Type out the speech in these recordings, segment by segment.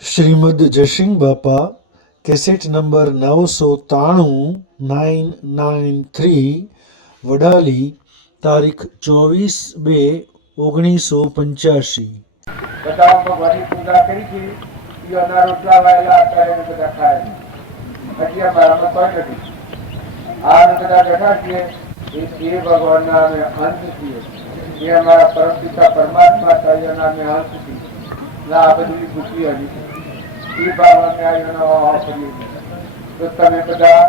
શ્રીમદ જયસિંહ બાપા cassette number 993 Vadali તારીખ 24/2/1985। બધા ભગવાનની પૂજા કરી છે એના રોટલા વાયેલા અત્યારે બધા ખાય હજી અમારામાં કોઈ નથી. આ બધા બેઠા છીએ એ ભગવાનના અમે અંત છીએ. એ અમારા પરમ પિતા પરમાત્મા એના અમે અંત છીએ. આ બધી ખુશી હજી એ ભાવને કરીએ. તો તમે બધા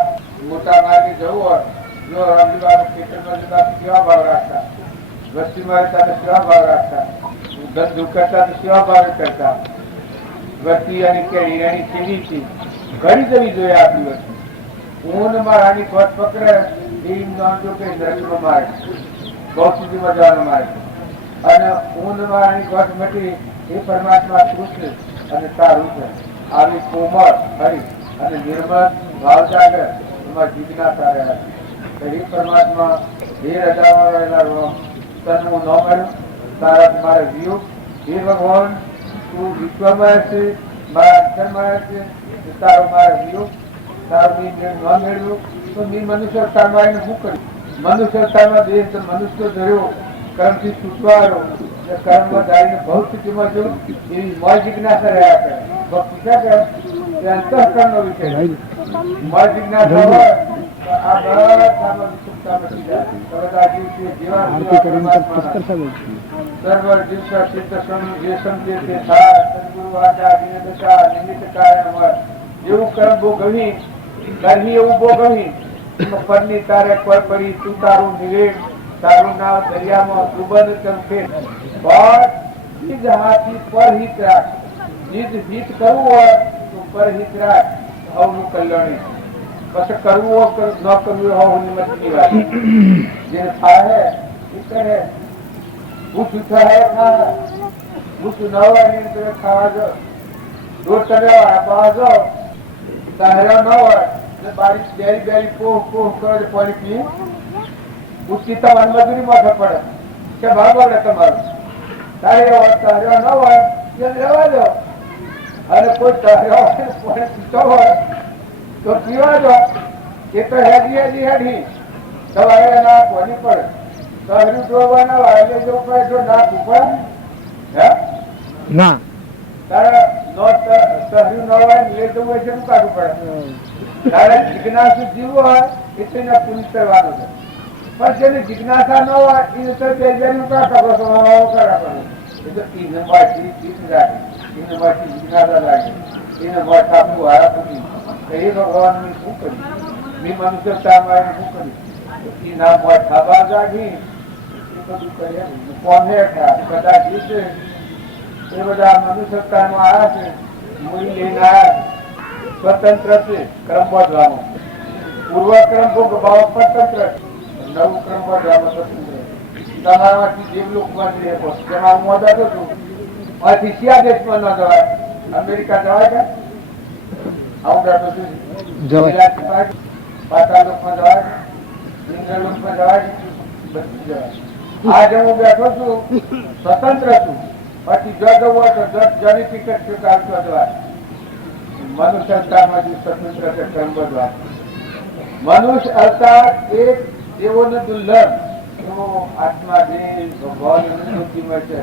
મોટા માર્ગે જવું હોય જો રવિવાર ખેતરમાં જતા કેવા ભાવ રાખતા, વસ્તીમાં રહેતા કેવા ભાવ રાખતા, ધંધો કરતા તો કેવા ભાવે કરતા. વસ્તી અને કેરી એની કેવી છે ઘણી જવી જોઈએ આપણી વસ્તુ. ઊન મારાની ખોટ પકડે એ નોંધો કે નરકમાં મારે બહુ સુધીમાં જવાનો મારે. અને ઊન મારાની ખોટ મટી એ પરમાત્મા કૃષ્ણ અને સારું છે. આવી કોમળ હરી અને નિર્મળ ભાવ જાગે એમાં જિજ્ઞાસા રહ્યા છે. એ પરમાત્મા એ રજામાં રહેલા રોમ તને હું ન મળ્યું તારા મારે વ્યૂ હે ભગવાન તું વિશ્વમાં છે મારા અંતરમાં છે તારો મારે વ્યૂ તારું ન મેળવ્યું તો મેં મનુષ્ય અવતારમાં એને શું કર્યું? મનુષ્ય અવતારમાં દેશ મનુષ્ય ધર્યો કર્મથી છૂટવા આવ્યો કર્મમાં ધારીને બહુ સ્થિતિમાં જોયું એવી મોજ જિજ્ઞાસા રહ્યા કરે. પૂછા કે અંતઃકરણનો વિષય મોજ જિજ્ઞાસા હોય તો આ બધામાં વિશુદ્ધતા મળી જાય. સર્વ દિવસ સિદ્ધ જે સમજે તે થાય સદગુરુ આચાર્ય દશા નિમિત્ત કાયમ જેવું કર્મ બહુ ગમી ગરમી એવું બહુ ગમી પરની તારે કોઈ પડી તું તારું નિવેદ તારું નામ દરિયામાં ડૂબન ચમકે બસ હાથી પરહિત રાખ. હિત કરવું હોય તો પરહિત રાખ હવનું કલ્યાણી. પછી કરવું હોય ન કરવું હોય નિમતની વાત જે થાય એ કરે. ભૂખ થાય ખાવા ભૂખ ન હોય ને તમે ખાવા જો રોજ તમે આપવા જો સહેરા ન હોય બારીશ બેરી બેરી પોહ પોહ કરો પાણી પી ઉચી તમારી મજૂરી માથે પડે કે ભાગ પડે તમારું. તારે સહેરા ન હોય રહેવા દો અને કોઈ સહેરા પાણી પીતો હોય તો પીવા દો. એ તો હેડી સવારે ના પાણી પડે સહેરું જોવાના વાયલે જો પડે જો ના ઉપર હે ના તારે સહેરું ન હોય લે જવું હોય છે શું કાઢવું પડે? તારે જિજ્ઞાસુ જીવવું હોય એટલે પૂરી કરવાનું છે. પણ જેને જિજ્ઞાસા ન હોય એને તો બે કા કરો છો કરા પડે. એ તો એને માંથી જિજ્ઞાસા લાગે એને મત આપવું હારા પૂરી એ ભગવાન મેં શું કર્યું મેં મનુષ્યતામાં શું કર્યું એ ના મત ખાવા જાગી કોને બધા જીવશે એ બધા મનુષ્યતામાં આવ્યા છે. મૂડી લઈને આવ્યા સ્વતંત્ર છે ક્રમ બાંધવામાં. પૂર્વ ક્રમ સ્વતંત્ર નવું ક્રમ બાંધવામાં સ્વતંત્ર. તમારામાંથી જે લોકમાં જેમાં હું મદદ છું અહીંથી કયા દેશમાં ન જવાય? અમેરિકા જવાય કે આવું ડરતો છું પાતાલોકમાં જવાય ઇન્દ્રલોકમાં જવાય બધી જવાય. આજે હું બેઠો છું સ્વતંત્ર છું. પછી જજ હોય તો જની ટિકિટ ચૂકાવતો જવાય. મનુષ્ય અવતારમાં સ્વતંત્ર છે ક્રમ બધવા. મનુષ્ય અવતાર એક દેવોને દુર્લભ એવો આત્મા દેવ ભગવાન મૂર્તિમાં છે.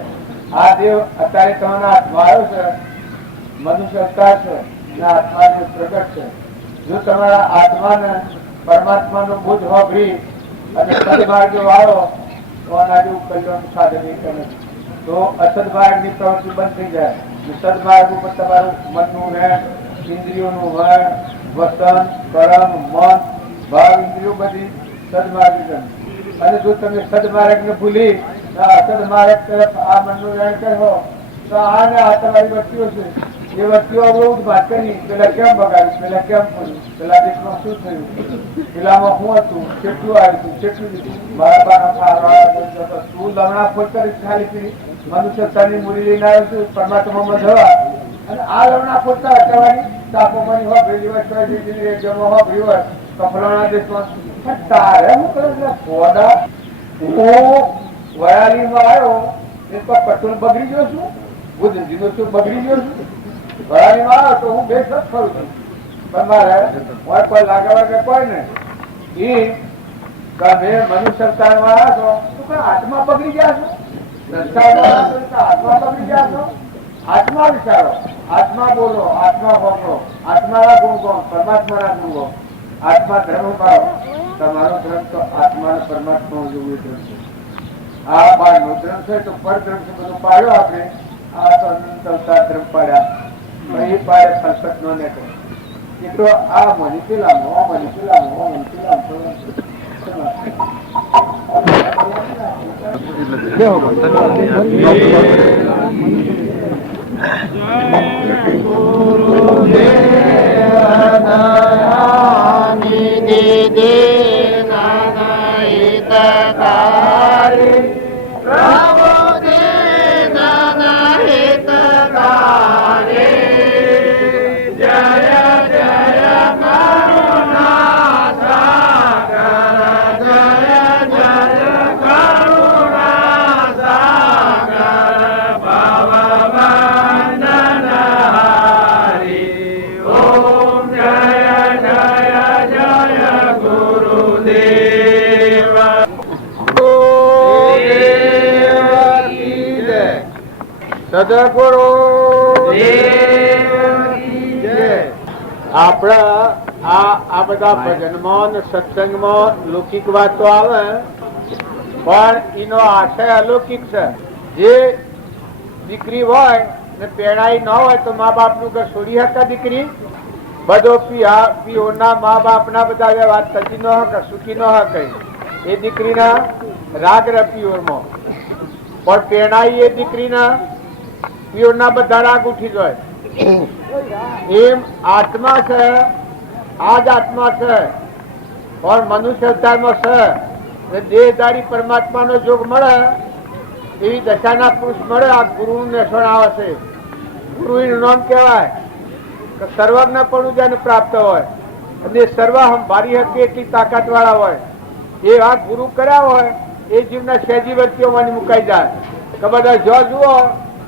આ દેવ અત્યારે તમારા હાથમાં આવ્યો છે. મનુષ્ય અવતાર છે આત્માનું પ્રગટ છે. જો તમારા આત્માને પરમાત્માનો બોધ વાપરી અને સદમાર્ગે વાળો તો આના જેવું કલ્યાણ સાધન કરે તો અસદમાર્ગની પ્રવૃત્તિ બંધ થઈ જાય. સદમાર્ગ ઉપર તમારું મનનું રહે ઇન્દ્રિયોનું વણ વતન કરમ મન ભાવ ઇન્દ્રિયો બધી સદમાર્ગ. અને જો તમે સદમાર્ગ ને ભૂલી અસદમાર્ગ તરફ આ મનનું રહેણ કરો તો આને આ તમારી વસ્તીઓ છે. એ વસ્તીઓ બહુ જ વાત કરી પેલા કેમ બગાડ્યું પેલા કેમ પડ્યું પેલા દેશમાં શું થયું પેલામાં શું હતું કેટલું આવ્યું કેટલું મારા બાના ખાવા તું લમણા ફોડ કરી ખાલી પી મનુષ્યતાની મૂડી લઈને આવ્યો છું પરમાત્મામાં જવા અને આ લમણા ફોડતા અટકાવવાની તાપોમાની હોય ભેલી હોય જમા હોય ભરી હોય કપડાના દેશમાં તારે હું કરું ફોડા હું વયાલીમાં આવ્યો એ તો પેટ્રોલ બગડી ગયો છું હું ધંધીનો શું બગડી ગયો છું ભરાણીમાં આવે તો હું બેસ જ ફરું છું. પણ મારે હોય કોઈ લાગે વાગે કોઈ ને ઈ તમે મનુષ્ય અવતારમાં આવ્યા છો તો કોઈ હાથમાં પકડી ગયા છો, સંસારમાં આવ્યા છો તો હાથમાં પકડી ગયા છો. આત્મા વિચારો, આત્મા બોલો, આત્મા ભોગવો, આત્માના ગુણગાન, પરમાત્માના ગુણગાન, આત્મા ધર્મ ભાવ. તમારો ધર્મ તો આત્મા પરમાત્મા જેવું ધર્મ છે. આ બાર નો ધર્મ છે તો પરધર્મ છે બધું પાડ્યો આપણે. આ તો અનંત અવતાર ધર્મ પાડ્યા એ પાડે ફલસત નો ને કરે એ તો આ સદગુરુ આપણા આ બધા ભજનમાં સત્સંગમાં લૌકિક વાતો આવે પણ એનો આશય અલૌકિક છે. જે દીકરી હોય ને પેણાઈ ન હોય તો મા બાપ નું ઘર છોડી શકે દીકરી? બધો પીઓના મા બાપ ના બધા વાત થતી ન હકે, સુખી ન હકે. એ દીકરીના રાગ રપિયોરમાં પણ પેણાઈ એ દીકરીના પિયોરના બધા રાગ ઉઠી જાય. એમ આત્મા છે, આ જ આત્મા છે પણ મનુષ્ય અવતારમાં છે. દેહધારી પરમાત્માનો જોગ મળે એવી દશાના પુરુષ મળે. આ ગુરુ ને આવે છે. ગુરુ એનું નામ કહેવાય કે સર્વજ્ઞ પણ જેને પ્રાપ્ત હોય અને સર્વ સંભાળી શકે એટલી તાકાત વાળા હોય. એ આ ગુરુ કર્યા હોય એ જીવના સહેજી વર્તીઓમાં મુકાઈ જાય કે બધા જો જુઓ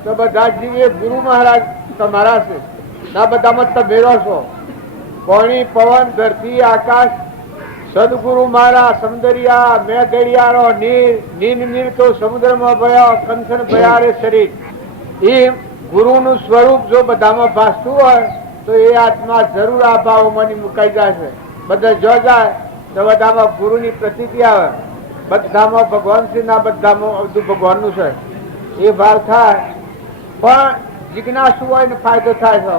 તો બધા જીવ એ ગુરુ મહારાજ તમારા છે. ના બધામાં તમે રહો છો. પાણી, પવન, ધરતી, આકાશ, સદગુરુ મારા સમુદરિયા મેં ગળિયારો નીર નીર તો સમુદ્રમાં ભયા કંસન ભયા રે શરીર. એ ગુરુનું સ્વરૂપ જો બધામાં ભાસતું હોય તો એ આત્મા જરૂર આ ભાવમાં મુકાઈ જાય છે. બધા જો જાય તો બધામાં ગુરુની પ્રતીતિ આવે. બધામાં ભગવાન છે, ના બધામાં બધું ભગવાનનું છે એ ભાવ થાય. પણ જિજ્ઞાસુ હોય ને ફાયદો થાય છે.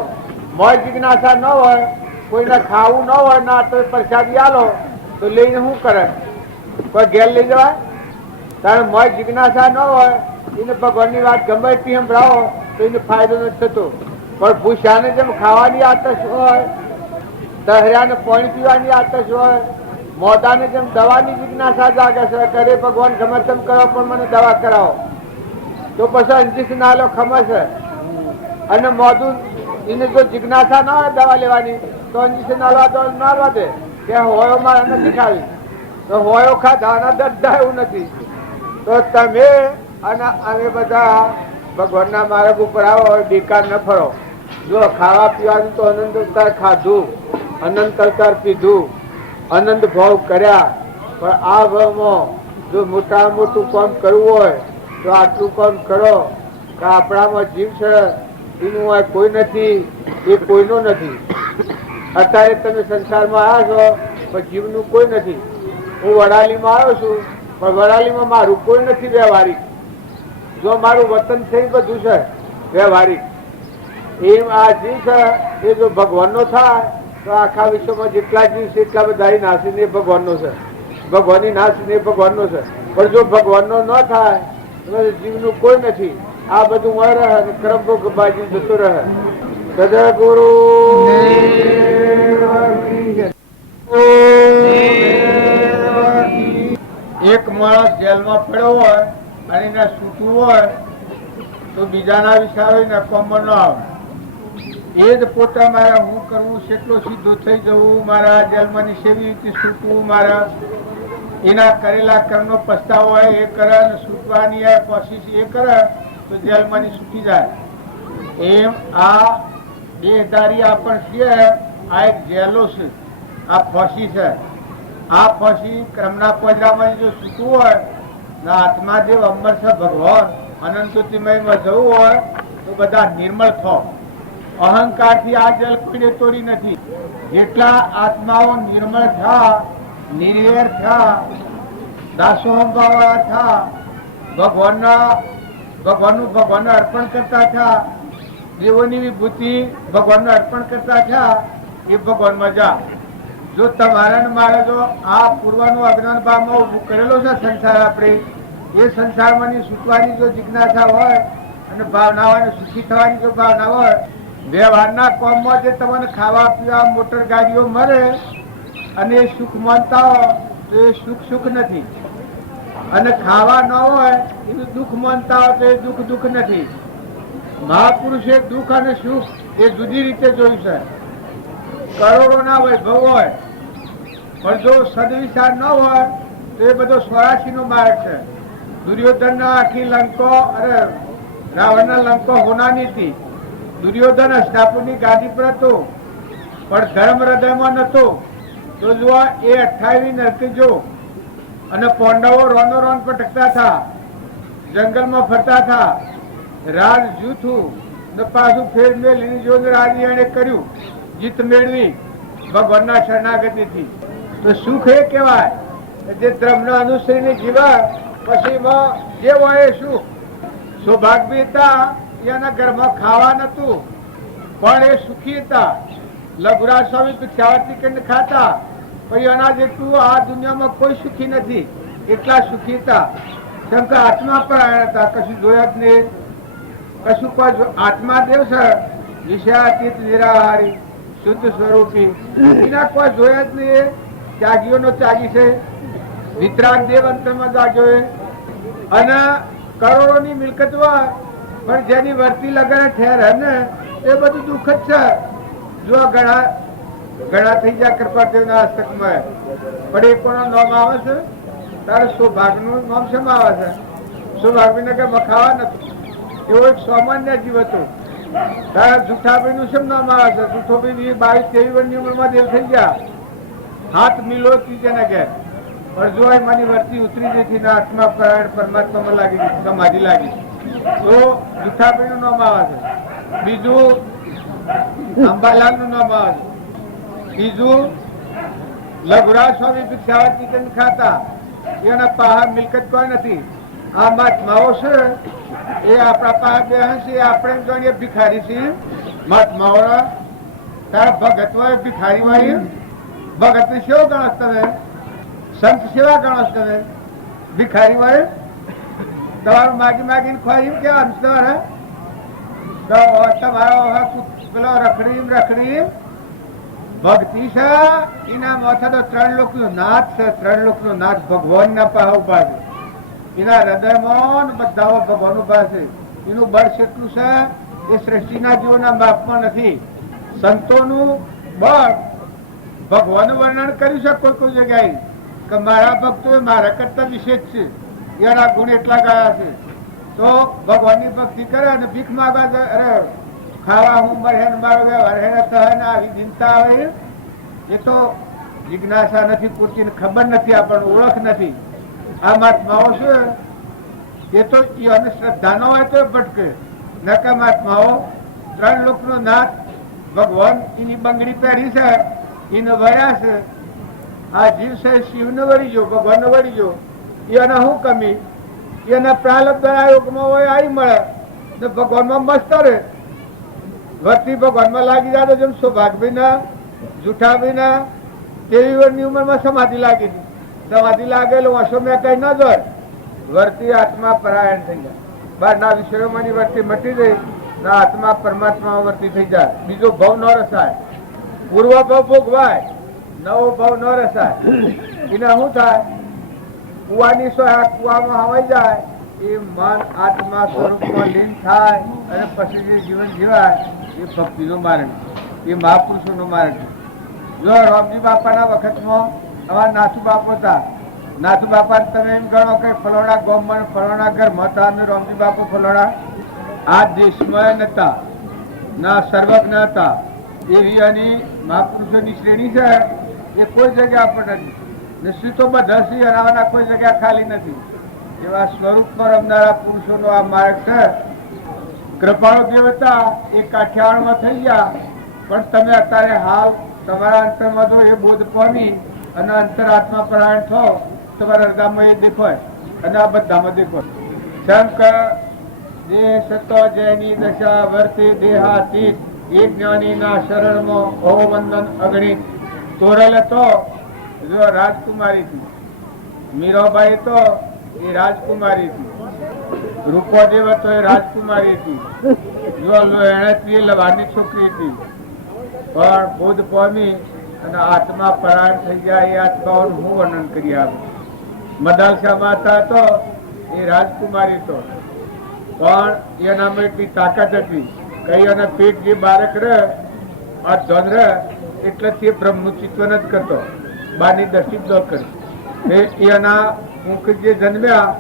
મોય જિજ્ઞાસા ન હોય, કોઈને ખાવું ન હોય ના તો પ્રસાદી આલો તો લઈને શું કરે? કોઈ ઘેર લઈ જવાય? તારે મોય જિજ્ઞાસા ન હોય એને ભગવાનની વાત ગમે એટલી સંભળાવો તો એને ફાયદો નથી થતો. પણ ભૂસ્યાને જેમ ખાવાની આતશ હોય, દહર્યાને પાણી પીવાની આતશ હોય, મોઢાને જેમ દવાની જિજ્ઞાસા જાગે છે કરે ભગવાન ગમે તેમ કરો પણ મને દવા કરાવો તો પછી અંજીસ નાલો ખમે છે. અને મોઢું એને જો જિજ્ઞાસા ના હોય દવા લેવાની તો અંજીસ નાલવા તો નાલવા દે કે હોયો મારે નથી ખાવી તો હોયો ખાધા દર્દ એવું નથી. તો તમે અને અમે બધા ભગવાનના માર્ગ ઉપર આવો બેકાર ન ફરો. જો ખાવા પીવાનું તો અનંત અવતાર ખાધું, અનંત અવતાર પીધું, આનંદ ભાવ કર્યા. પણ આ ભાવમાં જો મોટા મોટું કામ કરવું હોય તો આટલું કામ કરો કે આપણામાં જીવ છે એનું હોય કોઈ નથી, એ કોઈનો નથી. અત્યારે તમે સંસારમાં આવ્યા છો પણ જીવનું કોઈ નથી. હું વડાલીમાં આવ્યો છું પણ વડાલીમાં મારું કોઈ નથી વ્યવહારિક. જો મારું વતન છે એ બધું છે વ્યવહારિક. એમ આ જીવ છે એ જો ભગવાનનો થાય તો આખા વિશ્વમાં જેટલા જીવ છે એટલા બધા નાસીને ભગવાનનો છે, ભગવાનની નાસીને ભગવાનનો છે. પણ જો ભગવાનનો ન થાય તો જીવનું કોઈ નથી. આ બધું મળે રહે અને કરમો બાજુ જતો રહે. સદગુરુ એક માણસ જેલમાં પડ્યો હોય અને એને છૂટવું હોય તો બીજાના વિચારો નકામમાં ન આવે. એ જ પોતા મારા હું કરવું, કેટલો સીધો થઈ જવું, મારા જેલમાંની સેવી રીતે છૂટવું, મારા એના કરેલા કર્મનો પસ્તાવો હોય એ કરે અને છૂટવાની કોશિશ એ કરે તો જેલમાંની છૂટી જાય. એમ આ દેહધારી આપણ છીએ આ એક જેલો છે, આ ફસી છે. આ ફસી ક્રમના પોજરામાં જો સૂતું હોય ને આત્મા જે અમર છે ભગવાન અનંતોતિમયમાં જવું હોય તો બધા નિર્મળ થો. અહંકારથી આ જલ કોઈને તોડી નથી. જેટલા આત્માઓ નિર્મળ થયા, નિર્વેર થયા, દાસોહમવાળા થયા, ભગવાનને અર્પણ કરતા થયા, દેવોની વિભૂતિ ભગવાનને અર્પણ કરતા થયા, એ ભગવાનમાં જા. જો તમારા મારે જો આ પૂર્વનું અજ્ઞાન ભાવમાં ઉભું કરેલો છે સંસાર, આપણે એ સંસારમાં છૂટવાની જો જિજ્ઞાસા હોય અને ભાવના હોય, સુખી થવાની જો ભાવના હોય, વ્યવહારના કામમાં જે તમને ખાવા પીવા મોટર ગાડીઓ મળે અને એ સુખ માનતા હોય તો એ સુખ નથી, અને ખાવા ન હોય એનું દુઃખ માનતા હોય તો એ દુઃખ નથી. મહાપુરુષે દુઃખ અને સુખ એ જુદી રીતે જોયું છે. કરોડોના વૈભવ હોય પણ જો સદવિચાર ન હોય તો એ બધો 84 નો માર્ગ છે. દુર્યોધન આખી લંકો અરે રાવણના લંકો હોનાની હતી. દુર્યોધન હસ્તિનાપુરની ગાદી પર હતો પણ ધર્મ હૃદયમાં નતો. તો જો એ 28 નરકે જો અને પાંડવો રોનો રોન ભટકતા હતા, જંગલમાં ફરતા હતા, રાજ જૂથું ને પાછું ફેર મેળવી જો રાજી એને કર્યું, જીત મેળવી ભગવાનના શરણાગતિથી. તો સુખ એ કહેવાય જે ધર્મને અનુસરીને જીવા પછી જે હોય એ સુખ. સૌભાગ્ય હતા એના ઘરમાં ખાવા નતું પણ એ સુખી હતા. લઘુરાજ સ્વામી ભિક્ષાવર્તી કરીને ખાતા પણ એના જેટલું આ દુનિયામાં કોઈ સુખી નથી, એટલા સુખી હતા. કેમ કે આત્મા પરાયણ હતા, કશું જોયા જ નહીં, કશું કોઈ આત્મા દેવ છે વિષયાતીત નિરાહારી શુદ્ધ સ્વરૂપી, એના કોઈ જોયા જ નહીં. ત્યાગીઓનો ત્યાગી છે, વિતરાગ દેવ અંતરમાં જાગ્યો અને કરોડોની મિલકત હોય પણ જેની વર્તી લગાડે ઠેર ને એ બધું દુઃખ જ છે. જો ઘણા થઈ જાય કૃપાદેવના હસ્તકમાં પણ એ કોનો નામ આવે છે? તારે સૌભાગ્યનું નામ શેમાં આવે છે? સૌભાગ્યને કે મખાવા નથી. એવો એક સામાન્ય જીવ હતો. તારા જુઠાભાઈ નું શેમ નામ આવે છે? જુઠોભાઈ 22-23 વર્ષની ઉંમરમાં દેવ થઈ ગયા. હાથ મિલો જેને ઘેર પણ જો મારી વર્તી ઉતરી જતી ને આત્મા પરમાત્મામાં લાગી ગઈ, સમાધિ લાગી, તો જુઠાભાઈ નું નામ આવે છે. બીજું અંબાલાલ નું નામ આવે છે. બીજું લઘુરાજ સ્વામી ભિક્ષાવર્તી ખાતા, એના પાસે મિલકત કોઈ નથી. આ મહાત્માઓ છે એ આપણા પાસે બે છે, આપણે જાણીએ ભિખારી છીએ. મહાત્માઓ તારા ભગત હોય ભિખારી હોય, ભગત ને સેવો ગણસ તમે, સંત સેવા ગણસ તમે, ભિખારી હોય તમારું માગીને ખોઈ એમ કેવાનું તમારે તમારો પેલો રખડી ભક્તિ છે. એના માથે તો 3 લોક નો નાથ છે, 3 લોક નો નાથ ભગવાન ના પાસે ઉભા છે. એના હૃદયમાં બધા ભગવાન ઉભા છે. એનું બળ કેટલું છે એ સૃષ્ટિના જીવોના માપમાં નથી. સંતોનું બળ ભગવાનનું વર્ણન કર્યું છે કોઈ જગ્યાએ કે મારા ભક્તો મારા કરતા વિશેષ છે, એના ગુણ એટલા ગયા છે. તો ભગવાનની ભક્તિ કરે અને ભીખ માગવા અરે ખાવા હું મરે મારો વ્યવહાર આવી ચિંતા આવે એ તો જિજ્ઞાસા નથી પૂરતી, ખબર નથી, આપણને ઓળખ નથી. આ મહાત્માઓ છે એ તો શ્રદ્ધા ન હોય તો ભટકે. નકા મહાત્માઓ 3 લોકનો નાથ ભગવાન એની બંગડી પહેરી છે, એને વળ્યા છે. આ જીવ છે શિવને વળી ગયો, ભગવાનને વળી ગયો, એને શું કમી? એના પ્રાલબ્ધ યોગમાં હોય આવી મળે ને ભગવાનમાં મસ્ત રહે. વર્તી ભગવાનમાં લાગી જાય તો જેમ સૌભાગભાઈ ના જુઠાભાઈ ના 23 વર્ષની ઉંમરમાં સમાધિ લાગી હતી. સમાધિ લાગેલું વર્ષો મેં કઈ ન જોય. વર્તી આત્મા પરાયણ થઈ જાય. બહારના વિષયોમાંની વર્તી મટી ગઈ ને આત્મા પરમાત્મા વર્તી થઈ જાય. બીજો ભાવ ન રસાય, પૂર્વ ભાવ ભોગવાય, નવો ભાવ ન રસાય. એને શું થાય? કુવાની કુવામાં હવાઈ જાય એ મન આત્મા સ્વરૂપમાં લીન થાય અને પછી જે જીવન જીવાય એ ભક્તિનું મારણ, એ મહાપુરુષોનું મારણ. જો રામજી બાપાના વખતમાં આવા નાથુ બાપો હતા. નાથુ બાપા તમે એમ ગણો કે ફલોડા ગામમાં ફલોડા ઘરમાં હતા અને રામજી બાપુ ફલોડા આ દેશમાં નતા. ના સર્વજ્ઞતા એવી આની મહાપુરુષોની શ્રેણી છે. એ કોઈ જગ્યા પર નથી. નિશ્ચિતો બધા છે, આના કોઈ જગ્યા ખાલી નથી. એવા સ્વરૂપમાં રમનારા પુરુષોનો આ માર્ગ છે. કૃપાળુ દેવતા એ કાઠિયાવાડમાં થઈ ગયા, પણ તમે અત્યારે હાલ તમારા અંતરમાં જો એ બોધ પામી અને અંતરાત્મા પરાયણ થો, તમારા હૃદયમાં એ દેખાય અને આ બધામાં દેખાય. શંકર દેહ સતો જેની દશા વર્તે દેહાતીત એ જ્ઞાનીના શરણમાં ઓ વંદન અગણિત. તોરલ તો જો રાજકુમારી થી, મીરાબાઈ તો એ રાજકુમારી થી, રૂપોદેવ તો એ રાજકુમારી હતી, જો એણે લવારની છોકરી હતી. પણ બોધ પામી અને આત્મા પરાયણ થઈ ગયા એ આત્માઓનું હું વર્ણન કરી આપું. મદાલસા માતા તો એ રાજકુમારી તો, પણ એનામાં એટલી તાકાત હતી કઈ અને પેટ જે બાળક રહે આ ધન રહે એટલે તે બ્રહ્મનું ચિંતન જ કરતો, બારની દ્રષ્ટિ જ કરી. એના મુખ જે જન્મ્યા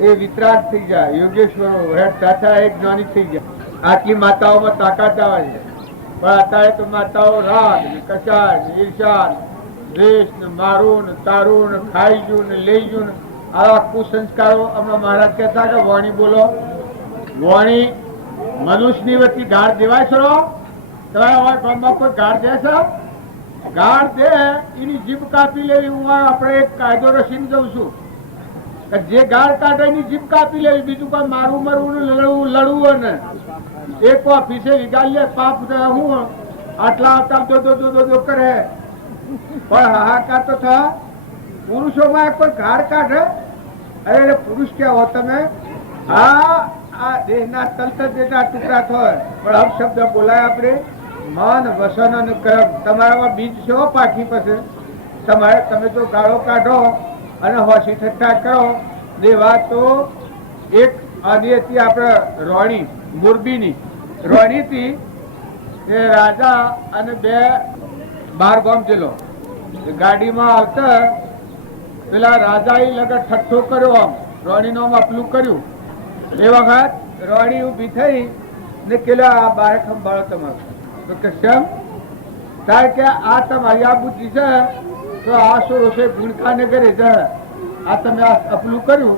એ વિતરાગ થઈ ગયા, યોગેશ્વરો હેડ ચાચા એક જ્ઞાની થઈ ગયા. આટલી માતાઓમાં તાકાત આવે છે. પણ અત્યારે તો માતાઓ રાગ ને કચાર ને ઈર્ષા દ્વેષ ને મારું ને તારું ને ખાઈજું ને લઈજું ને આવા કુસંસ્કારો. હમણાં મહારાજ કહેતા કે વાણી બોલો, વાણી મનુષ્યની વચ્ચે ગાળ દેવાય છો? તમારા ગામમાં કોઈ ગાળ દે છે? ગાળ દે એની જીભ કાપી લેવી. હું આપણે એક કાયદો રસીને જઉં છું, જે ગાળ કાઢે એની જીભ કાપી લેવી. બીજું કોઈ મારું મરવું લડવું ને એક ઓફિસે વિગાડીએ પાપ હું આટલા આવતા દો કરે. પણ હાહાકાર તો થયા પુરુષોમાં એક પણ ગાળ કાઢે. અરે પુરુષ ક્યાં હો તમે? આ દેહના તલત જેટલા ટુકડા થાય પણ અપશબ્દ બોલાય આપણે. મન વસન અને કર્મ તમારામાં બીજ છે પાકી પાસે. તમારે તમે જો ગાળો કાઢો અને હોશી ઠઠ્ઠા કરો એ વાત તો એક આની હતી આપણે રોણી મોરબીની રોણી હતી. એ રાજા અને બે બાર ગામ જેલો ગાડીમાં આવતા પેલા રાજા એ લગત ઠઠ્ઠો કર્યો, આમ રોણી નો અપલું કર્યું. એ વખત રોણી ઉભી થઈ ને કેલા આ બાળક સંભાળો તમારું. તો કે શેમ? કારણ કે આ તમારી આ બુદ્ધિ છે તો આ શું રોષે ગુણકાને કરે છે. આ તમે આ અપલું કર્યું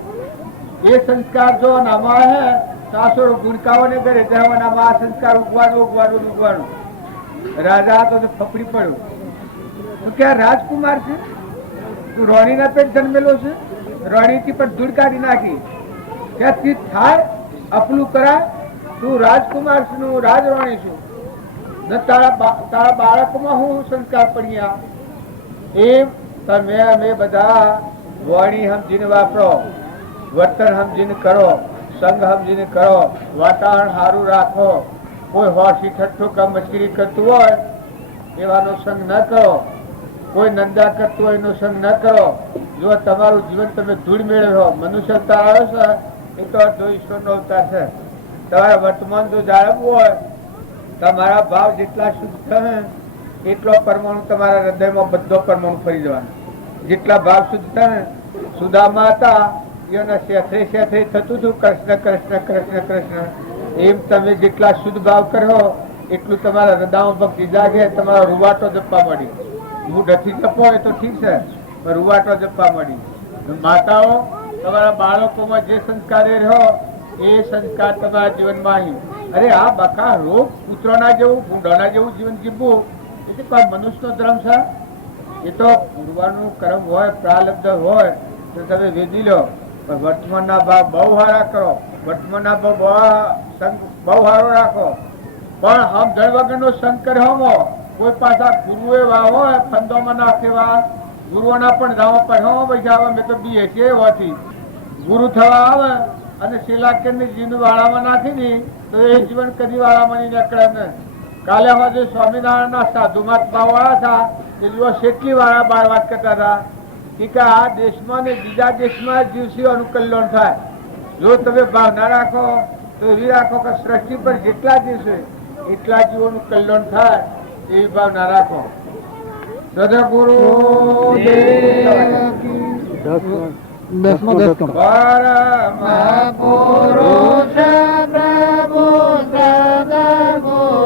એ સંસ્કાર જો નામાં હે તો આ શું ગુણકાઓને કરે છે. નામાં આ સંસ્કાર ઉગવાનું. રાજા તો ફફડી પડ્યો. તો કે આ રાજકુમાર છે, તું રોણીના પેટ જન્મેલો છે? રોણીથી પણ ધૂળ કાઢી નાખી. ક્યાંથી થાય અપલું કરાય? તું રાજકુમાર છું, હું રાજરોણી છું. તારા બાળકમાં હું સંસ્કાર પડ્યા. એમ તમે અમે બધા વાણી સમજીને વાપરો, વર્તન સમજીને કરો, સંગ સમજીને કરો, વાતાવરણ સારું રાખો. કોઈ હોશી ઠઠ્ઠો કે મસ્કરી કરતું હોય એવાનો સંગ ન કરો. કોઈ નંદા કરતું હોય એનો સંગ ન કરો. જો તમારું જીવન તમે ધૂળ મેળવ્યો, મનુષ્ય અવતાર આવે છે એ તો અડધો ઈશ્વરનો અવતાર છે. તમારે વર્તમાન જો જાળવવું હોય, તમારા ભાવ જેટલા શુદ્ધ થશે એટલો પરમાણુ તમારા હૃદયમાં બધો પરમાણુ ફરી જવાનો. જેટલા ભાવ શુદ્ધ થશે, સુદામા હતા એના શેથે થતું હતું કૃષ્ણ કૃષ્ણ કૃષ્ણ કૃષ્ણ. એમ તમે જેટલા શુદ્ધ ભાવ કરો એટલું તમારા હૃદયમાં ભક્તિ જાગે. તમારો રૂવાટો જપવા મળી. મૂઢથી જપો એ તો ઠીક છે, પણ રૂવાટો જપવા મળી. માતાઓ તમારા બાળકોમાં જે સંસ્કારે રહ્યો એ સંસ્કાર તમારા જીવનમાં અહીં. અરે આ બકા રોગ પુત્રોના જેવું ભૂંડોના જેવું જીવન જીવવું એ તો કોઈ મનુષ્યનો ધર્મ છે? એ તો પૂર્વાનું કર્મ હોય, પ્રાલબ્ધ હોય તો તમે વેદી લો. પણ વર્તમાનના ભાવ બહુ સારા કરો, વર્તમાનના ભાવ બહુ સારો રાખો. પણ હમ જણ વગરનો સંગ કર્યો કોઈ પાછા ગુરુ એવા હોય ફંદોમાં નાખેવા ગુરુઓના પણ ધામો પઢાવો પૈસા આવે. મેં તો બી છે હોતી ગુરુ થવા આવે અને શિલાકેરની જીન વાળામાં નાખી દી તો એ જીવન કદી વાળામાં નહીં નીકળે ને. કાલે અમારે જે સ્વામિનારાયણના સાધુ મહાત્મા વાળા હતા એ જો શેટલી વાળા બાર વાત કરતા હતા કે આ દેશમાં ને બીજા દેશમાં જીવસીઓનું કલ્યાણ થાય. જો તમે ભાવના રાખો તો એવી રાખો કે સૃષ્ટિ પર જેટલા જીવ છે એટલા જીવોનું કલ્યાણ થાય એવી ભાવના રાખો. સદગુરુ પરમ પુરુષ પ્રભુ સદગુરુ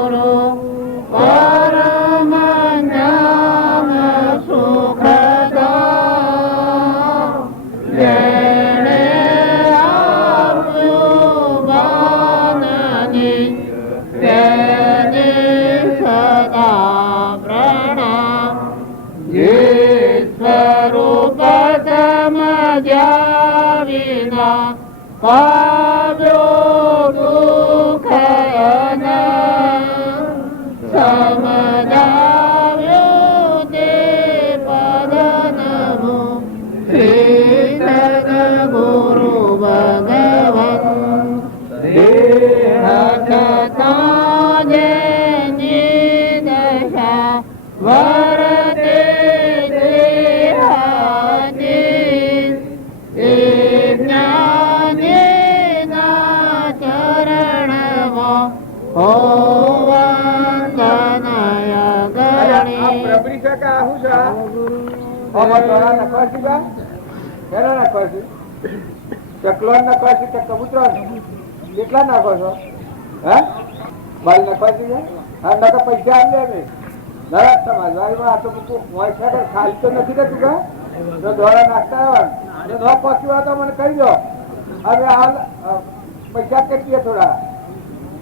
પામ્યો દુઃખ સમજાવ્યો તે પદનમો હે સદગુરુ ભગવન દેહતા જેની દશા વરતે દેહાતી એ જ્ઞાનીના ચરણમાં હોવંદનય ગણે પ્રભરી શકે આહું છે આમાં તોરા નખવાસી બા કેના નખવાસી ચકલો નખવાસી કે કબૂતર કેટલા નાખો છો હે બાલ નખવાસી છે હા નકા પૈસા આપ લે ને ના સમાજવાડીમાં આ તો હોય છે કે ખાલી તો નથી રહેતું કે જો દોડા નાખતા આવવાનું જો ન પહોંચ્યું હોય તો મને કહી દો હવે હાલ પૈસા કેટલી થોડા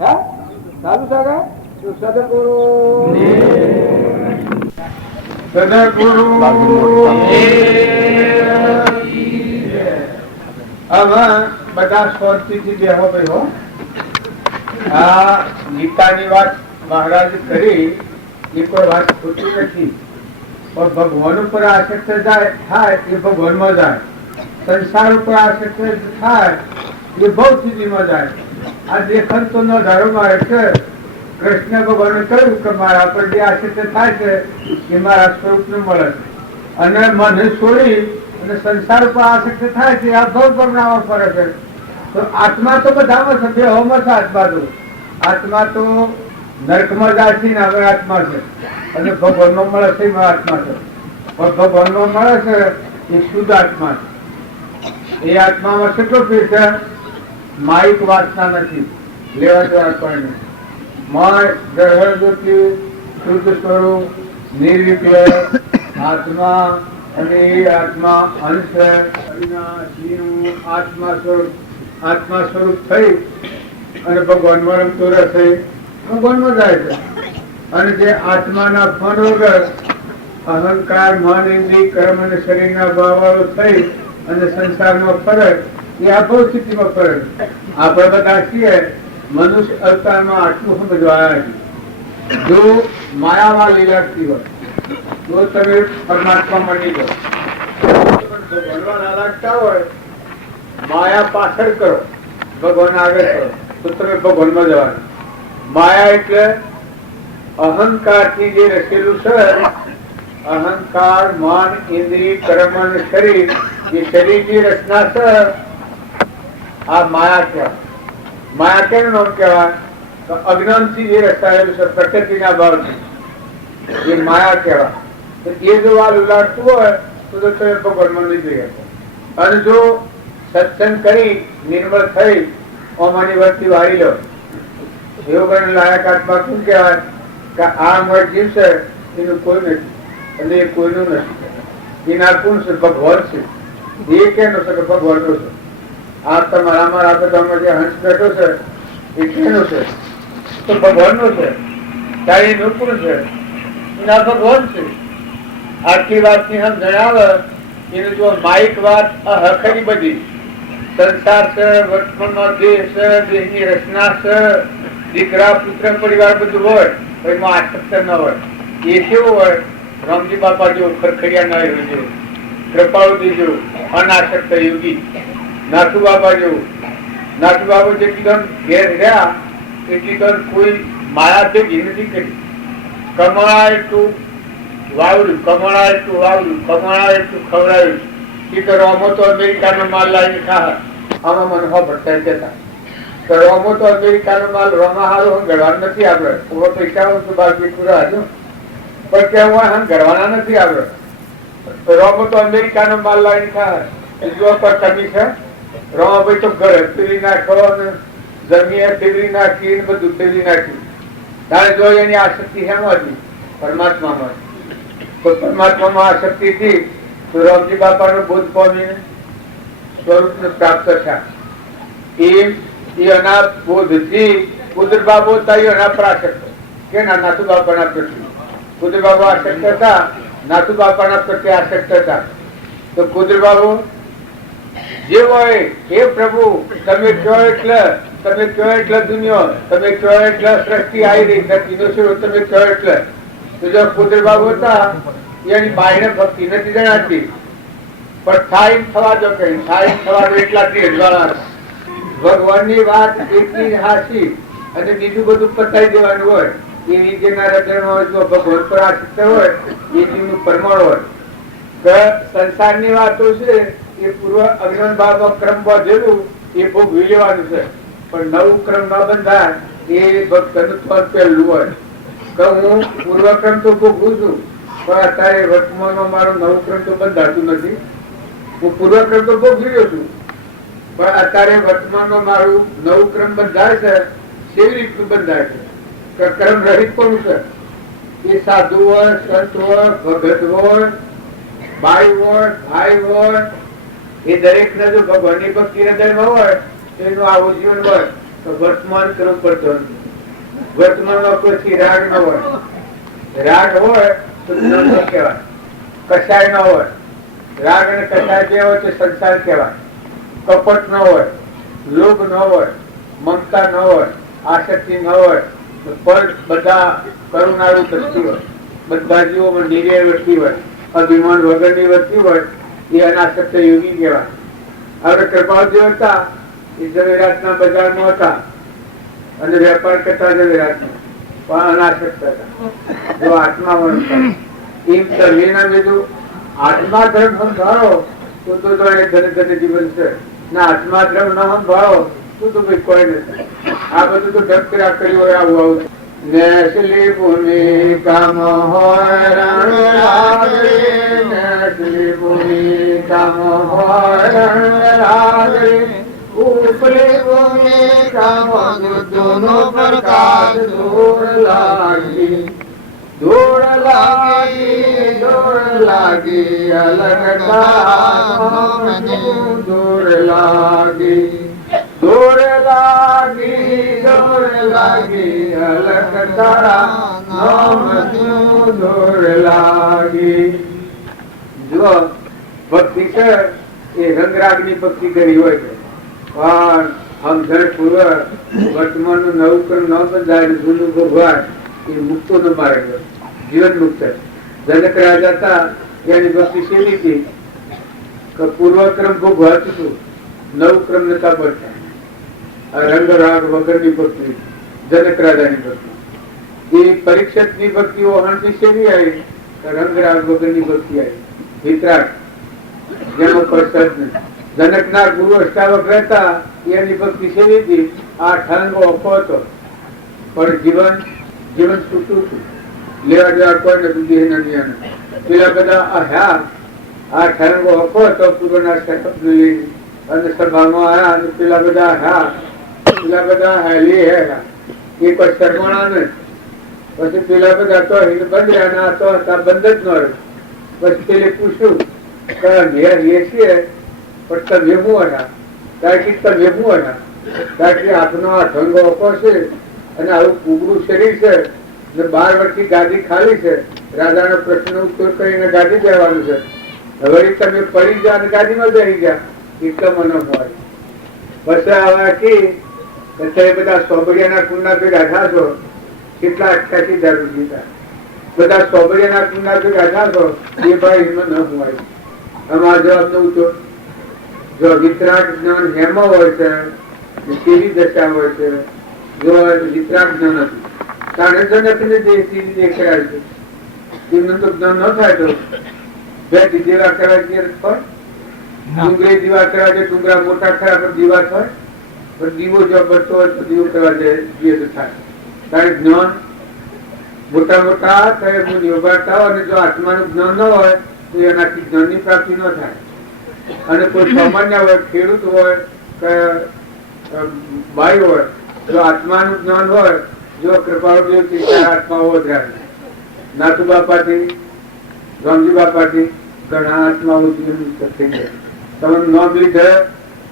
હે ચાલુ છે કે સદગુરુ સદગુરુ હવે બધા શાંતિથી બેહો ભાઈ હો આ ગીતાની વાત મહારાજ કરી એ કોઈ વાત ખોટી નથી પણ ભગવાન ઉપર આસક્ત થાય એ ભગવાનમાં જાય સંસાર ઉપર આસક્ત થાય એ ભવ સ્થિતિમાં જાય આ દેખન તો ન ધારો મારે છે કૃષ્ણ ભગવાને કહ્યું કે મારા પર જે આસક્ત થાય છે એ મારા સ્વરૂપને મળે છે અને મને છોડી અને સંસાર ઉપર આસક્ત થાય છે આ ભવ પરિણામ ફરે છે તો આત્મા તો બધામાં છે બે હોમાં છે આત્મા તો આત્મા તો નરકમાં જાય છે ને હવે આત્મા છે અને ભગવાનમાં મળે છે એમાં આત્મા છે પણ ભગવાનમાં મળે છે એ શુદ્ધ આત્મા છે એ આત્મામાં કેટલો ફેર છે માઇક વાસના નથી લેવા દેવા પણ મન ગ્રહણ જ્યોતિ શુદ્ધ સ્વરૂપ નિર્વિકલ્પ આત્મા અને એ આત્મા અંશ આત્મા સ્વરૂપ થઈ અને ભગવાનમાં રમતો રહેશે ભગવાનમાં જાય છે અને જે આત્માના ફળ વગર અહંકાર મન ઇન્દ્રિય કર્મ અને શરીરના ભાવવાળો થઈ અને સંસારમાં ફરક એ આપો સ્થિતિમાં ફરક આપણે બધા છીએ મનુષ્ય અવતારમાં આટલું સમજવા આવ્યા છે જો માયામાં લીલાડતી હોય તો તમે પરમાત્મા મળી જાઓ ભગવાન ના લાગતા હોય માયા પાછળ કરો ભગવાન આગળ કરો તો તમે ભગવાનમાં જવાનું માયા એટલે અહંકાર થી જે રચેલું છે અહંકાર મન ઇન્દ્રિય કર્મ અને શરીર એ શરીરની રચના છે આ માયા કહેવાય માયા કેનું નામ કહેવાય અજ્ઞાન થી જે રચાયેલું છે પ્રકૃતિના ભાવથી એ માયા કહેવાય તો એ જો આ ઉલાડતું હોય તો તમે ભગવાનમાં નહીં જઈ શકો અને જો સત્સંગ કરી નિર્મળ થઈ ઓમાની વર્તી વાળી લો એવું લાયક આત્મા શું કહેવાય કે આ અમર જીવ છે એનું કોઈ નથી અને એ કોઈનું નથી એના કોણ છે ભગવાન છે એ કેનો છે કે ભગવાનનો છે આ તમારામાં આ બધામાં જે હંસ બેઠો છે એ કેનો છે તો ભગવાનનો છે ત્યારે એનું કોણ છે એના ભગવાન છે આટલી વાતની હમ જણાવે એનું જો માઇક વાત હખરી બધી સંસાર છે વર્તમાનમાં દેહ છે દેહની રચના છે દીકરા પુત્ર પરિવાર બધું હોય એમાં આસક્ત ન હોય એ કેવું હોય રામજી બાપા જેવું ખરખડિયા ના હોય કૃપાળુજી જેવું અનાસક્ત યોગી નાથુ બાપા જેવું નાથુ બાપા જેટલી દન ઘેર રહ્યા એટલી દન કોઈ માયા ભેગી નથી કરી કમાણા એટલું વાવડ્યું કમાણા એટલું વાવડ્યું કમાણા એટલું ખવડાવ્યું એ તો રોમો તો અમેરિકાનો માલ લાવીને ખા આમાં મને ભરતા જતા તો રોમો તો અમેરિકાનો માલ રોમા હારો ગળવાનું નથી આપડે પૂરો પૈસા તો બાકી પૂરા હતો પણ ત્યાં ગળવાના નથી આપડે રોમો તો અમેરિકાનો માલ લાવીને ખા જો પર કમી છે રોમા ભાઈ તો ઘરે પીલી નાખો ને જમીએ પીલી નાખી બધું પીલી નાખ્યું તારે જો એની આસક્તિ શેમાં હતી પરમાત્મામાં તો પરમાત્મામાં આસક્તિ થી તો રામજી બાપા નો બોધ પામીને સ્વરૂપ ને પ્રાપ્ત થયા એ અનાથ બોધ થી કુદર બાબો થાય એના પ્રાશક્ત કે નાથુ બાપાના પ્રત્યે કુદર બાબુ આસક્ત હતા નાથુ બાપાના પ્રત્યે આસક્ત હતા તો કુદર બાબુ જે હોય એ પ્રભુ તમે કહો એટલે દુનિયા, તમે કહો એટલે સૃષ્ટિ આવી રહી નથી. તમે કહો એટલે તો જો પુત્ર બાબુ હતા એની બાઈને ભક્તિ નથી જણાતી, પણ થાય થવા દો, કઈ થાય થવા દો એટલાથી અજવાળા. ભગવાનની વાત એટલી જ હાસી અને બીજું બધું પતાવી દેવાનું હોય. એ વિજયના રચનમાં જો ભગવાન પર આશ્રિત હોય એ જીવનું પરમાણ હોય. સંસારની વાતો છે એ પૂર્વ અજ્ઞાન ભાવમાં ક્રમ બાંધેલું એ ભોગવી લેવાનું છે, પણ નવું ક્રમ ન બંધાય એ ભક્તનું પદ પહેલું હોય કે હું પૂર્વક્રમ તો ભોગવું છું, પણ અત્યારે વર્તમાનમાં મારું નવું ક્રમ તો બંધાતું નથી. હું પૂર્વક્રમ તો ભોગવી રહ્યો છું, પણ અત્યારે વર્તમાનમાં મારું નવું ક્રમ બંધાય છે. કેવી રીતનું બંધાય છે? ક્રમ રહિત કોનું છે? એ સાધુ હોય, સંત હોય, ભગત હોય, બાઈ હોય, ભાઈ હોય, એ દરેક ને જો ભગવાનની ભક્તિ હૃદયમાં હોય તો એનું આવું જીવન હોય તો વર્તમાન ક્રમ પડતો નથી. વર્તમાનમાં કોઈ રાગ ન હોય. રાગ હોય તો જ્ઞાન ન કહેવાય. કસાય ન હોય. રાગ અને કસાય જે હોય તે સંસાર કહેવાય. કપટ ન હોય, લોભ ન હોય, મમતા ન હોય, આસક્તિ ન હોય, પણ બધા કરુણાળુ વૃત્તિ હોય, બધા જીવોમાં નિર્યય વૃત્તિ હોય, અભિમાન વગરની વૃત્તિ હોય, એ અનાસક્ત યોગી કહેવાય. હવે કૃપાળજી હતા એ ઝવેરાતના બજારમાં હતા અને વેપાર કરતા ઝવેરાતનો, પણ અનાસક્ત હતા. જો આત્મામાં એમ સર્વેના બીજું આત્મા ધર્મ સંભાળો તો ધન જીવન છે ના, આત્મા ધર્મ ન સંભાળો તો ભાઈ કોઈ નથી. આ બધું તો ઢક્કરા કર્યું હોય આવું. નેસલી ભૂમિ કામ હોય રણ લાગે, નેસલી ભૂમિ કામ હોય રણ લાગે, ઉપરી ભૂમિ કામ દુધનો પ્રકાશ દૂર લાગી, દૂર લાગી, દૂર લાગી, અલગ દૂર લાગી, દોર લાગી, દોર લાગી, અલગ તારા નામનું દોર લાગી. જો ભક્તિ છે એ રંગરાગની ભક્તિ કરી હોય છે, પણ સમજણ પૂર્વક વર્તમાનનું નવું કર્મ ન બંધાય, જૂનું ભગવાન એ મુક્તો ન માર્ગ, જીવન મુક્ત. જનક રાજા હતા એની ભક્તિ શેની હતી કે પૂર્વક્રમ ભોગવાતું હતું, નવું ક્રમ નતા પડતા. રંગ રાગ વગરની ભક્તિ જનક રાજાની ભક્તિ. એ પરીક્ષિત ની ભક્તિ ઓહણથી શેની આવી? રંગ રાગ વગરની ભક્તિ આવી, વિતરાગ, જેનો પ્રસાદ નથી. જનક ના ગુરુ અષ્ટાવક રહેતા એની ભક્તિ શેની હતી? આ ઠંગ ઓખો હતો, પણ જીવન છૂટું હતું, લેવા દેવા કોઈ નથી દેહના નિયમ. પેલા બધા આ ઠંગ ઓખો હતો પૂર્વના શબ્દ લઈને અને સભામાં આવ્યા અને પેલા બધા હેલી હેલા એ કોઈ શરમાણા નહીં. પછી પેલા બધા તો બંધ રહ્યા તો બંધ જ ન રહ્યું. પછી પેલે પૂછ્યું કે ઘેર છીએ પણ તમે હું હતા? તાકી તમે હું હતા? તાકી આપનો આ ઠંગો ઓકો છે અને આવું કુબડું શરીર છે ને 12 વર્ષથી ગાદી ખાલી છે, રાજાનો પ્રશ્ન ઉત્તર કરીને ગાદી બેવાનું છે. હવે તમે પડી ગયા અને ગાદીમાં બેસી ગયા એટલા મને હોય. બસ હવે બધા સોબડિયાના કુંડના ભેગા થાશો, કેટલા અટકાથી દારૂ પીતા, બધા સોબડિયાના કુંડના ભેગા થાશો એ ભાઈ એમાં ન હોય. અમારા જવાબ દઉં તો જો વિતરાગ જ્ઞાન હેમાં હોય છે, કેવી દશા હોય છે. જો વિતરાગ જ્ઞાન હતું કારણ જનકને દેખાય છે, એમનું તો જ્ઞાન ન થાય તો બે દીવા કરવા પણ ડુંગળી દીવા કરવા જાય, ડુંગરા મોટા ખરા પણ દીવા થાય, પણ દીવો જો બનતો હોય તો દીવો કરવા જોઈએ તો થાય. કારણ જ્ઞાન મોટા મોટા મુનિ ઉભારતા હોય અને જો આત્માનું જ્ઞાન ન હોય તો એનાથી જ્ઞાનની પ્રાપ્તિ ન થાય. અને કોઈ સામાન્ય હોય, ખેડૂત હોય કે ભાઈ હોય, જો આત્માનું જ્ઞાન હોય, જો કૃપાળુ આત્માઓ વધ્યા નાથુ બાપાથી, રામજી બાપાથી ઘણા આત્માઓ જીવન થઈ ગયા. તમે નોંધ લીધે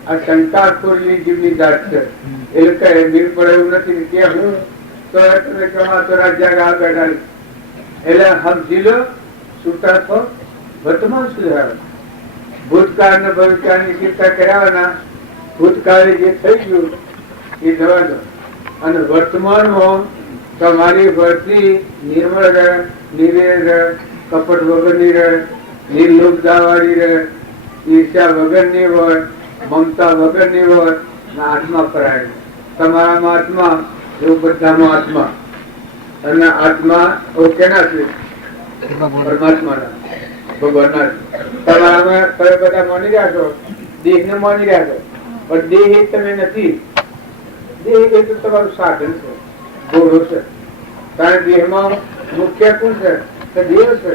આ શંકાસુરની જીવની જાત છે, એટલે કઈ મીર પડે એવું નથી કે હું તો તમે કમાતો રાજ્યા ગા બેઠા, એટલે સમજી લો છૂટા છો વર્તમાન સુધારો. ભૂતકાળ ને ભવિષ્યની ચિંતા કરાવવાના. ભૂતકાળે જે થઈ ગયું એ જવા દો, અને વર્તમાનમાં તમારી વર્તી નિર્મળ રહે, નિર્વેર રહે, કપટ વગરની રહે, નિર્લોભતાવાળી રહે, ઈર્ષ્યા વગરની હોય, મમતા વગરની હોય, ને આત્મા પરાય. તમારામાં આત્મા એવું બધામાં આત્મા, અને આત્મા કેના છે? પરમાત્માના, ભગવાનના. તમારામાં તમે બધા માની રહ્યા છો, દેહ ને માની રહ્યા છો, પણ દેહ એ તમે નથી. દેહ એ તો તમારું સાધન છે, ઘોડો છે. કારણ દેહમાં મુખ્ય કોણ છે? દેવ છે.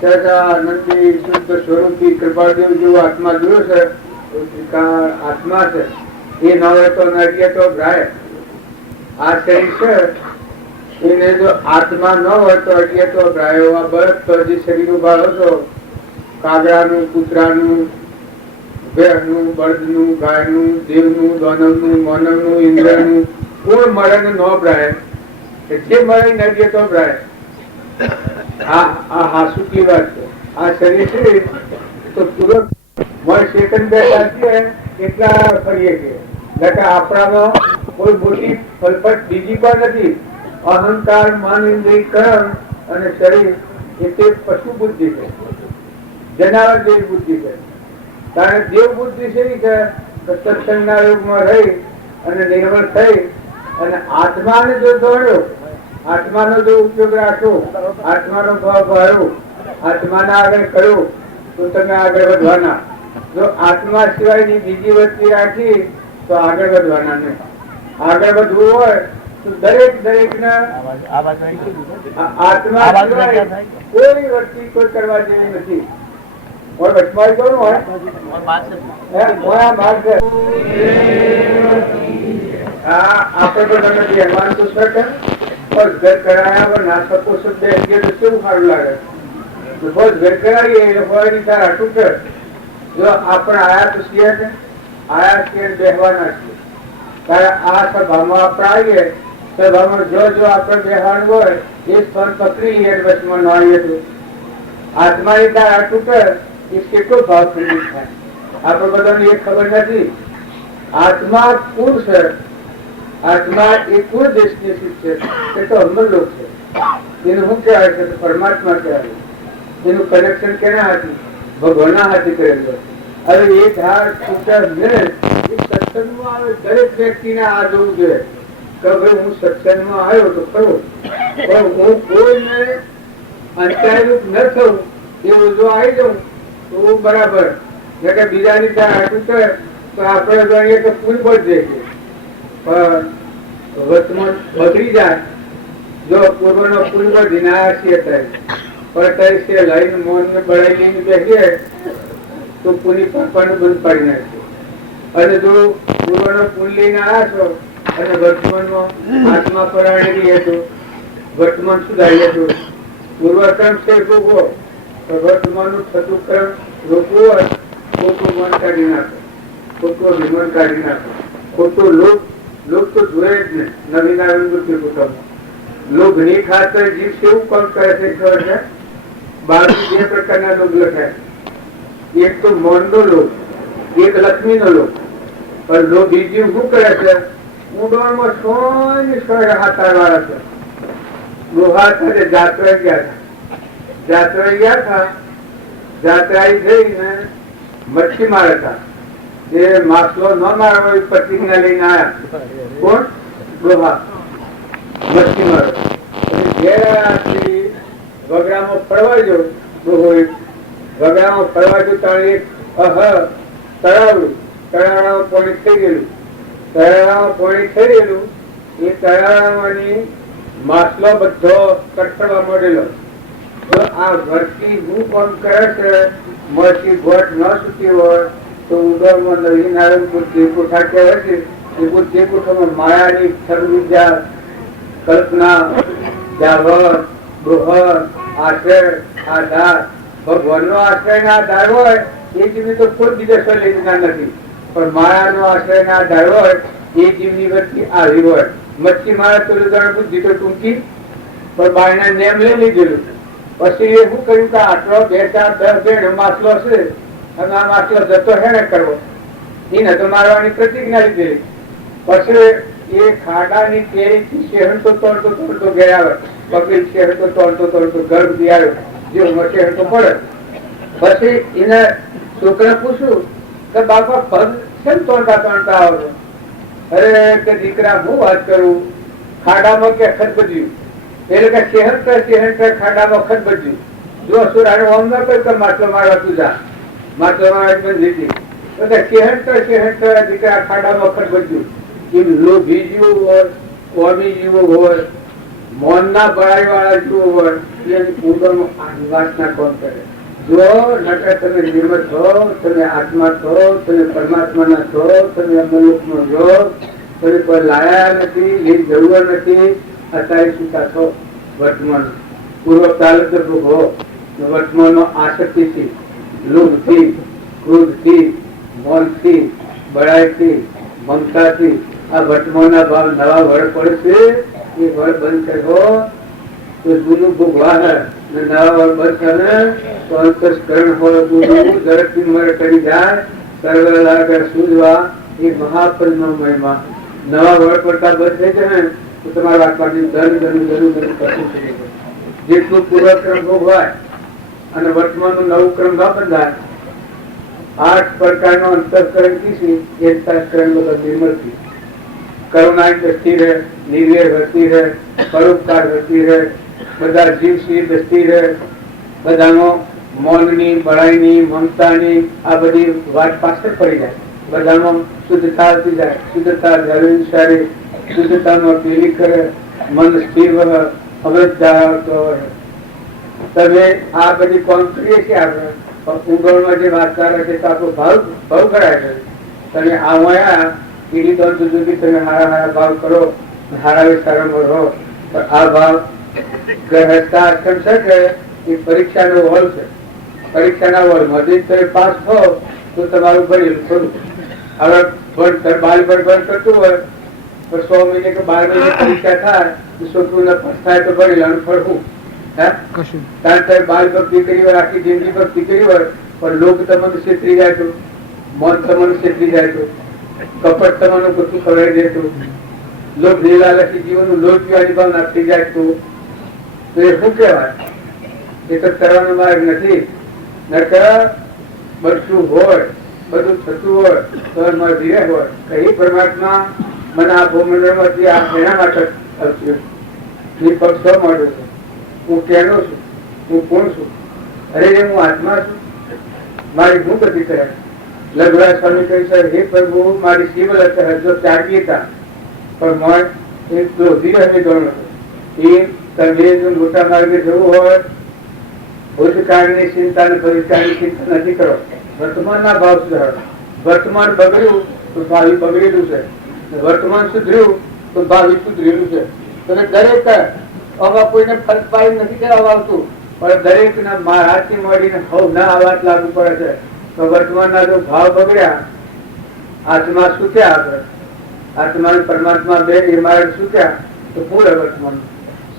સહજાનંદી શુદ્ધ સ્વરૂપી કૃપાદેવ જેવો આત્મા જોયો છે, આત્મા છે. એ ન હોય તો નરીએ તો ગાય. આ શરીર છે એને જો આત્મા ન હોય તો અડીએ તો ગાયો. આ બળદ તો જે શરીર ઉભા હતો, કાગડાનું, કૂતરાનું, ભેંસનું, બળદનું, ગાયનું, દેવનું, દાનવનું, માનવનું, ઇન્દ્રનું, કોઈ મળે ને ન ભરાય. જે મળે નરીએ તો ભરાય. આ હાસુકી વાત છે. આ શરીર છે તો તુરંત સેકન્ડ બેઠા છે એટલા ફરીએ છીએ. આપણામાં કોઈ મોટી ફલફટ બીજી પણ નથી. અહંકાર, મન, ઇન્દ્રિય, કર્મ અને શરીર એ તે પશુ બુદ્ધિ છે, જનાવર જેવી બુદ્ધિ છે. કારણ દેવ બુદ્ધિ છે સત્સંગના યુગમાં રહી અને નિર્મળ થઈ અને આત્માને જો દોડ્યો, આત્માનો જો ઉપયોગ રાખ્યો, આત્માનો ભાવ ભર્યો, આત્માના આગળ કર્યો તો તમે આગળ વધવાના. જો આત્મા સિવાયની બીજી વસ્તુ રાખી તો આગળ વધવાના નહીં. આગળ વધવું હોય તો દરેક ને આત્મા સિવાય કોઈ વસ્તુ કોઈ કરવા જેવી નથી. વચમાં કરું હોય આપણે તો તમે બેહવાન તો શકે બસ ઘર કરાયા ના શકો શબ્દ તો કેવું સારું લાગે. બસ ઘર કરાવીએ હોય તારા ટૂંકે. જો આપણે આયા તો છીએ ને, આયા છીએ બેહવાના છીએ. ત્યારે આ સભામાં આપણે આવીએ, સભામાં જો આપણે બેહવાનું હોય એ સ્થળ પકડી લઈએ, વચમાં ન આવીએ તો આત્માની તારા ટૂંકે એ કેટલો ભાવ ખંડિત થાય. આપણે બધાને એ ખબર નથી. આત્મા કુળ છે, આત્મા એ કુળ દેશની છે, એ તો અમરલોક છે. એનું શું કહેવાય છે? પરમાત્મા કહેવાય. એનું કનેક્શન કેના હાથી? ભગવાનના હાથી કરેલું. હવે એ ધાર સત્સંગમાં આવે દરેક વ્યક્તિને આ જોવું જોઈએ કે ભાઈ હું સત્સંગમાં આવ્યો તો ખરો, પણ હું કોઈને અંતરાયરૂપ ન થવું એવું જો આવી જાઉં તો બરાબર. બીજાની ત્યાં હાટું કરે તો આપણે ગણીએ તો પૂરી પડી જાય છે, પણ વચમાં બગડી જાય. જો પૂર્વનો પૂરી પડી ના છીએ ત્યારે પણ છે લઈને મોન ને બળાઈ લઈને બેસીએ તો પૂરી પાકવાનું બંધ પાડી નાખે. અને જો પૂર્વનો પૂલ લઈને આવ્યા છો અને વર્તમાનમાં આત્મા પરાણી હતો, વર્તમાન સુધારીએ છો. પૂર્વક્રમ છે ભોગવો તો વર્તમાનનું થતું ક્રમ રોકવું હોય, ખોટું મન કાઢી નાખો, ખોટું અભિમાન કાઢી નાખો, ખોટું લોભ તો જોયે જ ને. નવીન આવેલું પોતાનું લોભની ખાતર જીવ કેવું કામ કરે છે ખબર છે? 12 બે પ્રકારના લોભ લખાય. એક તો મોનનો લોભ, એક લક્ષ્મીનો લોભ. પણ લોભી જીવ શું કરે છે? ઊંડોણમાં સોય હાથારવાળા છે. લોહા સાથે જાત્રા ગયા હતા. જાત્રા જઈને મચ્છી મારે હતા. એ માછલો ન મારવા પત્નીને લઈને આવ્યા. કોણ? લોહા મચ્છી મારે. વગડામાં ફરવા જો વગડામાં ફરવા જો તારે તળાવમાં પાણી થઈ ગયેલું. તળાવમાં પાણી થઈ ગયેલું એ તળાવમાંની માછલો બધો કટકડવા મળેલો. જો આ ભરતી હું કામ કરે છે, મળતી ઘોટ ન સુતી હોય તો ઉદરમાં નવી નારાયણ બુદ્ધિ કોઠા કહેવાય છે. એ બુદ્ધિ કોઠામાં માયાની સર્વિજા, કલ્પના, જાવર, બૃહદ, આશ્રય, આધાર, ભગવાનનો આશ્રય આધાર હોય એ જીવની તો કોઈ બીજા સ્વ લેના નથી. પણ માયાનો આશ્રય આધાર હોય એ જીવની વચ્ચે આવી હોય. મચ્છી મારા તો બુદ્ધિ તો ટૂંકી, પણ બાયના નેમ લઈ લીધેલું. પછી એ શું કર્યું કે આટલો 2 4 10 બેડ માછલો છે અને આમ આટલો જતો હેને કરવો એને તો મારવાની પ્રતિજ્ઞા લીધેલી. પછી એ ખાડાની કેરીથી શહેરતો તોડતો ઘેર આવે, પકડી શહેરતો તોડતો ઘર સુધી આવ્યો, જે શહેરતો પડે. પછી એના છોકરા પૂછ્યું કે બાપા પગ કેમ તોડતા આવો છો? અરે કે દીકરા હું વાત કરું, ખાડામાં કે ખતબજ્યું, એટલે કે શહેર ખાડામાં ખતબજ્યું. જો સુરાને ઓમ ના કોઈ માટલો મારવા તું જા, માટલો મારવા લીધી શહેર દીકરા ખાડામાં ખતબજ્યું. એમ લોભી જેવું હોય, કોમી જેવું હોય, મોન ના બળાઈ વાળા જેવું હોય, એની પૂર્વમાં વાસના કોણ કરે? જો નકર તમે નિર્મળ છો, તમે આત્મા છો, તમે પરમાત્માના છો, તમે અમુકમાં છો, તમે કોઈ લાયા નથી, એ જરૂર નથી. અત્યારે સુતા છો વર્તમાન, પૂર્વ કાલ ભોગવો વર્તમાનમાં આસક્તિથી, લોભથી, ક્રોધથી, મોનથી, બળાઈથી, મમતાથી આ વર્તમાનના ભાવ નવા વળ પડશે. એ વળ બંધ કરવો તો જૂનું ભોગવા નવા વળ બંધ કરે તો અંતસ્કરણ હોય ગુરુ ઝડપથી મર કરી જાય. સર્વ લાગર સૂઝવા એ મહાપરિણમ મહિમા નવા વળ પડતા બંધ થઈ જાય ને તો તમારા આત્માની ધન પસંદ થઈ જાય. જેટલું પૂર્વક્રમ ભોગવાય અને વર્તમાનનું નવું ક્રમ ના બંધાય. 8 પ્રકારનો અંતસ્કરણ થી અંતસ્કરણ બધા નિર્મળથી કરુણા દ્રષ્ટિ રહે, નિર્વેર વર્તી રહે, પરોપકાર વર્તી રહે, બધા જીવશી દ્રષ્ટિ રહે, બધાનો મૌનની, બળાઈની, મમતાની આ બધી વાત પાછળ પડી જાય. બધામાં શુદ્ધતા આવતી જાય. શુદ્ધતા જાળવી સારી, શુદ્ધતામાં પેલી કરે, મન સ્થિર રહે, અવૃદ્ધા. તમે આ બધી કોમ કરીએ છીએ આપણે ઉગવણમાં જે વાત કરે છે તો આપણો ભાવ કરાય છે. તમે આવા પીડી તો સુધી તમે હારા ભાવ કરો, હારા વિસ્તારમાં રહો. પણ આ ભાવ ગ્રહસ્થા આશ્રમ છે કે એ પરીક્ષાનો હોલ છે. પરીક્ષાના હોલમાં જો તમે પાસ થો તો તમારું ભરેલું ખરું. હવે ભણતર બાલ બંધ કરતું હોય તો 100 મહિને કે 12 મહિને પરીક્ષા થાય તો છોકરું પાસ થાય તો ભરેલાનું ફરવું. બાલ ભક્તિ કરી હોય, આખી જિંદગી ભક્તિ કરી હોય, પણ લોક તમને છેતરી જાય તો, મન તમને છેતરી જાય તો, કપટ તમારું બધું ખવડાવી દે તો, લોક લીલાલક્ષી જીવનનું લોક પીવાની ભાવ નાખી જાય તો એ શું કહેવાય? એ તો કરવાનો માર્ગ નથી. નકર બધું હોય, બધું થતું હોય તો મારે ધીરે હોય કઈ પરમાત્મા મને આ ભૂમંડળમાંથી આ એના માટે આવશે. એ પક્ષ મળ્યો છે. હું કેનો છું? હું કોણ છું? અરે હું આત્મા છું. મારી હું ગતિ કરે? લઘુરાજ સ્વામી કહે છે, હે પ્રભુ મારી સિવલ હજો ત્યાગી હતા પણ એ ધીરે ગણો એ તમે જો મોટા માર્ગે જવું હોય ભૂતકાળની ચિંતા અને ભવિષ્યકાળની ચિંતા નથી કરો. વર્તમાનના ભાવ સુધારો. વર્તમાન બગડ્યું તો ભાવિ બગડેલું છે, વર્તમાન સુધર્યું તો ભાવિ સુધરેલું છે. તમે દરેક આવા કોઈને ફરક પાડી નથી કહેવા આવતું, પણ દરેક ના હાથથી મળીને હવ ના આ વાત લાગુ પડે છે. તો વર્તમાનના જો ભાવ બગડ્યા, આત્મા સુખ્યા, આપણે આત્મા પરમાત્મા બે એ માર્ગ સુખ્યા તો પૂરે વર્તમાન.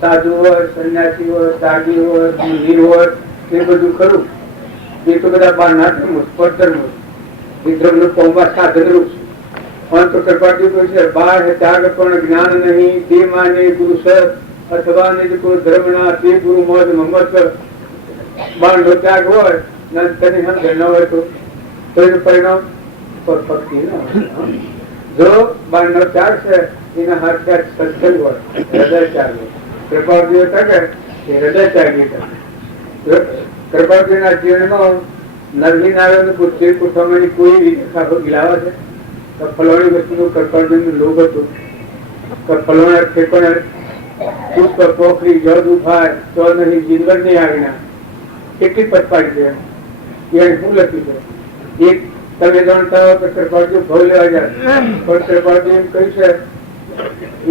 સાધુ હોય, સંન્યાસી હોય, ત્યાગી હોય, વીર હોય, એ બધું ખરું. એ તો બધા બારના ધર્મો, પરધર્મો. એ ધર્મનું પૌમાં સાધન રૂપ છે. અંત કૃપાટી કોઈ છે બાર ત્યાગ પણ જ્ઞાન નહીં તે માને ગુરુ સર અથવા નિજ ગુરુ ધર્મના તે ગુરુ મોજ મમત. બારનો ત્યાગ હોય તને સમજ ન હોય તો એનું પરિણામ ભક્તિ ન હોય. જો બારનો ત્યાગ છે એના હાથ સત્સંગ હોય, હૃદય ત્યાગ હોય. કૃપાળજી હતા કે એ હૃદય ત્યાગી હતા. કૃપાળજીના જીવનમાં નરવી નારાયણ પૂછે પૂછવાની કોઈ રીતે ગિલાવા છે? ફલાણી વસ્તુનું કૃપાળજીનું લોભ હતું. ફલાણા ઠેકોને પુષ્પ પોખરી જળ ઉભાય તો નહીં જીવન નહીં આજ્ઞા કેટલી પચપાડી છે એને શું લખ્યું છે? એક તમે જાણતા હો કે કૃપાળજી ભાવ લેવા જાય પણ કૃપાળજી એમ કહ્યું છે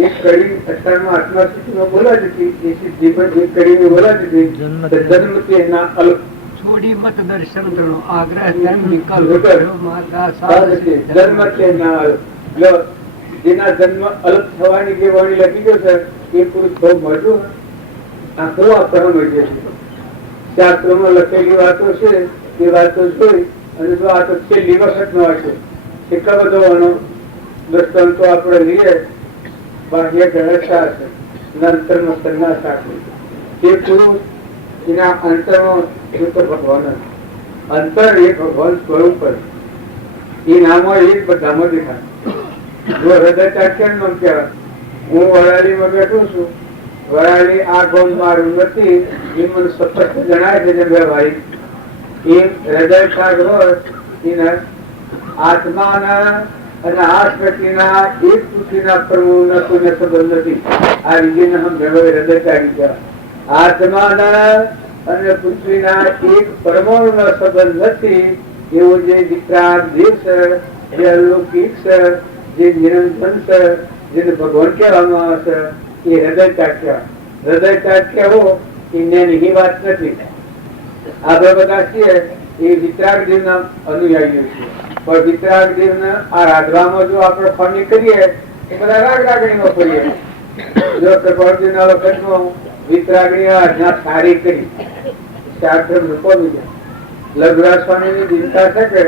એક કડી અત્યારમાં આત્મા સ્થિતિમાં બોલાતી હતી, એ સિદ્ધિ પર જે કરીને બોલાતી હતી જન્મથી એના અલ્પ છોડી મત દર્શન ધણો આગ્રહ ધર્મ નિકલ જેના જન્મ અલ્પ થવાની જે વાણી લખી ગયો છે એ પુરુષ બહુ મળ્યું. આ શું આપવા મળીએ છે? શાસ્ત્રોમાં લખેલી વાતો છે એ વાતો જોઈ અને જો આ તો છેલ્લી વખત નો હશે એટલો બધો એનો દ્રષ્ટાંતો આપણે લઈએ બાહ્ય જળસા છે અંતરનો સંન્યાસ રાખે તે પુરુષ એના અંતરનો એ તો ભગવાન અંતર એ ભગવાન સ્વરૂપ એ નામો એ જ બધામાં દેખાય જો હૃદય ચાખ્યાન નો કહેવાય હું વરાળીમાં બેઠું છું વરાળી આ ગોમ મારું નથી એ મને સ્પષ્ટ જણાય છે કે ભાઈ એ હૃદય ચાક હોય એના આત્માના અને આ વ્યક્તિના એક પૃથ્વીના પ્રભુના કોઈને સંબંધ નથી આ વિજયને હમ હૃદય ચાકી કહેવાય આત્માના અને પૃથ્વીના એક પરમાણુનો સંબંધ નથી એવો જે વિતરાગ દેવ છે જે અલૌકિક છે જે નિરંજન છે જેને ભગવાન કહેવામાં આવે છે એ હૃદય ચાખ્યા હો એની વાત નથી આપણે બધા છીએ એ વિતરાગ દેવના અનુયાયીઓ છીએ પણ વિતરાગ દેવને આ રાધવામાં જો આપણે ફોની કરીએ એ બધા રાગ રાગણીમાં ફરીએ જો કૃપાળજીના વખતમાં વિતરાગણી આજ્ઞા સારી કરી શાસ્ત્ર મૂકો બીજા લઘુરાજ સ્વામીની ચિંતા છે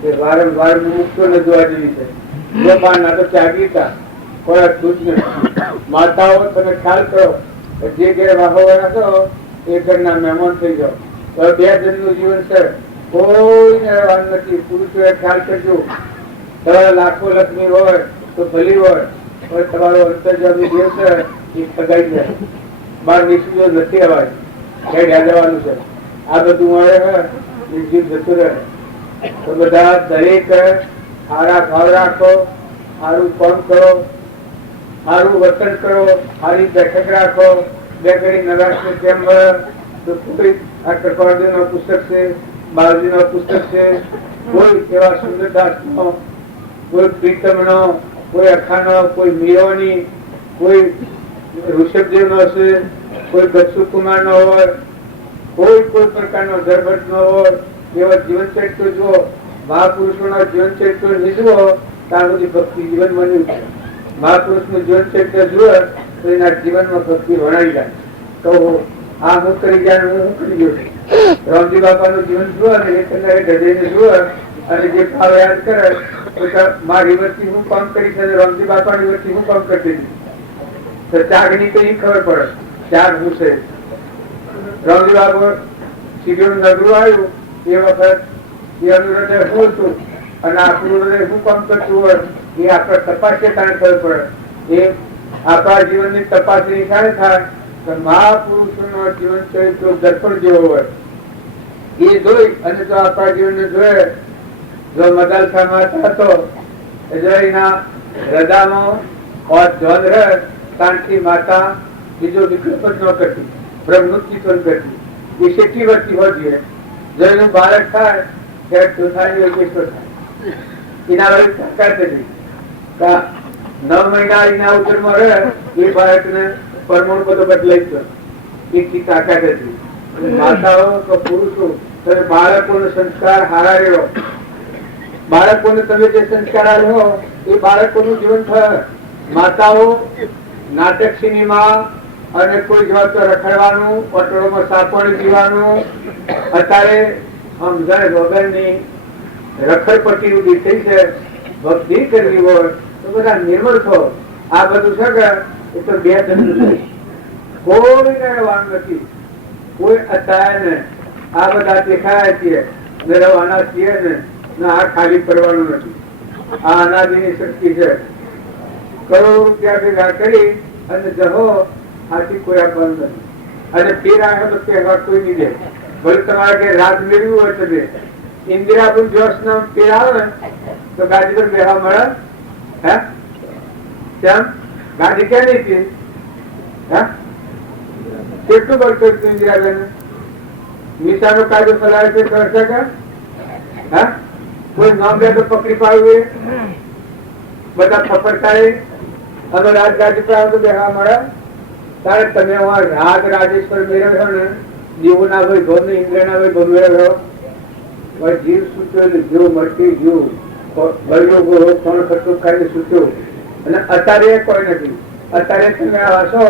કે વારંવાર મુક્તોને જોવા જેવી છે જો ના તો જાગીતા કોઈ ખુશ નથી માતાઓ તમે ખ્યાલ કરો જે ઘેર વાહો રાખો એ ઘરના મહેમાન થઈ જાઓ તો 2 જણનું જીવન છે કોઈને વાર નથી પુરુષોએ ખ્યાલ કરજો તમારા લાખો લક્ષ્મી હોય તો ભલી હોય પણ તમારો અંતર્જામી દેવ છે એ સગાઈ જાય બહાર નીકળ્યો નથી અવાજ ક્યાં ગયા જવાનું છે આ બધું મળે એ જીવ જતું રહે તો બધા દરેક સારા ભાવ રાખો સારું કામ કરો સારું વર્તન કરો સારી બેઠક રાખો બે ઘડી નવરાત્રી કેમ તો કોઈ આ કૃપાળજીનો પુસ્તક છે બાળજીનો પુસ્તક છે કોઈ એવા સુંદરદાસનો કોઈ પ્રીતમનો કોઈ અખાનો કોઈ મીરોની કોઈ ઋષભદેવનો હશે કોઈ ગચ્છુકુમારનો હોય કોઈ પ્રકારનો ધર્મનો હોય એવા જીવન ચરિત્ર જુઓ મહાપુરુષોના જીવન ચરિત્ર નીચવો ત્યાં સુધી ભક્તિ જીવન બન્યું છે મહાપુરુષનું જીવન ચરિત્ર જુઓ તો એના જીવનમાં ભક્તિ વણાઈ જાય તો આ હું કરી ગયા હું કરી ગયો રામજી બાપાનું જીવન જુઓ અને હૃદયને જુઓ અને જે ભાવ યાદ કરે તો મારી વચ્ચે હું કામ કરી છે રામજી બાપાની વચ્ચે હું કામ કરતી તો ત્યાગની કઈ ખબર પડે ત્યાગ હું છે રામજી બાપુ શિબિરનું નગરું આવ્યું એ વખત એનું હૃદય હું હતું અને આપણું હૃદય શું કામ કરતું હોય એ આપણે તપાસીએ ત્યારે ખબર પડે એ આપણા જીવનની તપાસણી ક્યારે થાય તો મહાપુરુષોનો જીવન ચરિત્ર દર્પણ જેવો હોય એ જોઈ અને જો આપણા જીવનને જોયે જો મદાલસા માતા હતો જો એના હૃદયમાં જોન રહે શાંતિ માતા બીજો વિકલ્પ જ ન કરતી બ્રહ્મનું ચિંતન કરતી એ કેટલી વર્ષથી હોય જોઈએ જો એનું બાળક થાય ત્યારે ચોથાની યોગેશ્વર થાય એના વળી તાકાત હતી 9 મહિના એના ઉદરમાં રહે એ બાળકને પરમાણુ બધો બદલાઈ ગયો એટલી તાકાત હતી માતાઓ કે પુરુષો તમે બાળકોનો સંસ્કાર હારા રહ્યો બાળકોને તમે જે સંસ્કાર આપ્યો એ બાળકોનું જીવન થાય માતાઓ નાટક સિનેમા અને કોઈ જવાબ તો રખડવાનું પટોળોમાં સાપણ જીવાનું અત્યારે સમજણ વગરની રખડપટ્ટી ઉભી થઈ છે ભક્તિ કરવી હોય તો બધા નિર્મળ થો આ બધું છે કે એ તો 2 જણ કોઈને વાર નથી કોઈ અત્યારે આ બધા દેખાયા છીએ મેળવવાના છીએ ને આ ખાલી કરવાનું નથી આ અનાદિની શક્તિ છે કરોડો રૂપિયા ભેગા કરી અને જહો આથી કોઈ આપવાનું નથી અને પીર આવે તો કહેવા કોઈ નહીં દે ભલે તમારે કે રાત મેળવ્યું હોય તો દે ઇન્દિરાબુલ જોશ નો પીર આવે તો ગાડી પર બેહવા મળે હે કેમ ગાડી ક્યાં નહીં પી હે કેટલું બળતો ઇન્દિરાબેન નિશાનો કાયદો ચલાવે છે કરશે કે હા કોઈ નામ લે તો પકડી પાડવું બધા ફફડકારે અમે રાજગાદી પર તો બેહવા મળે ત્યારે તમે રાગ રાજેશ્વર મેળવ્યો ને દીવો ના ભાઈ ઘર ને ઇન્દ્ર ના ભાઈ ભમેળવ્યો જીવ સૂચ્યો જીવ મળતી જીવ બળ્યો કોણ ખર્ચો ખાઈને સૂચ્યો અને અત્યારે કોઈ નથી અત્યારે તમે હશો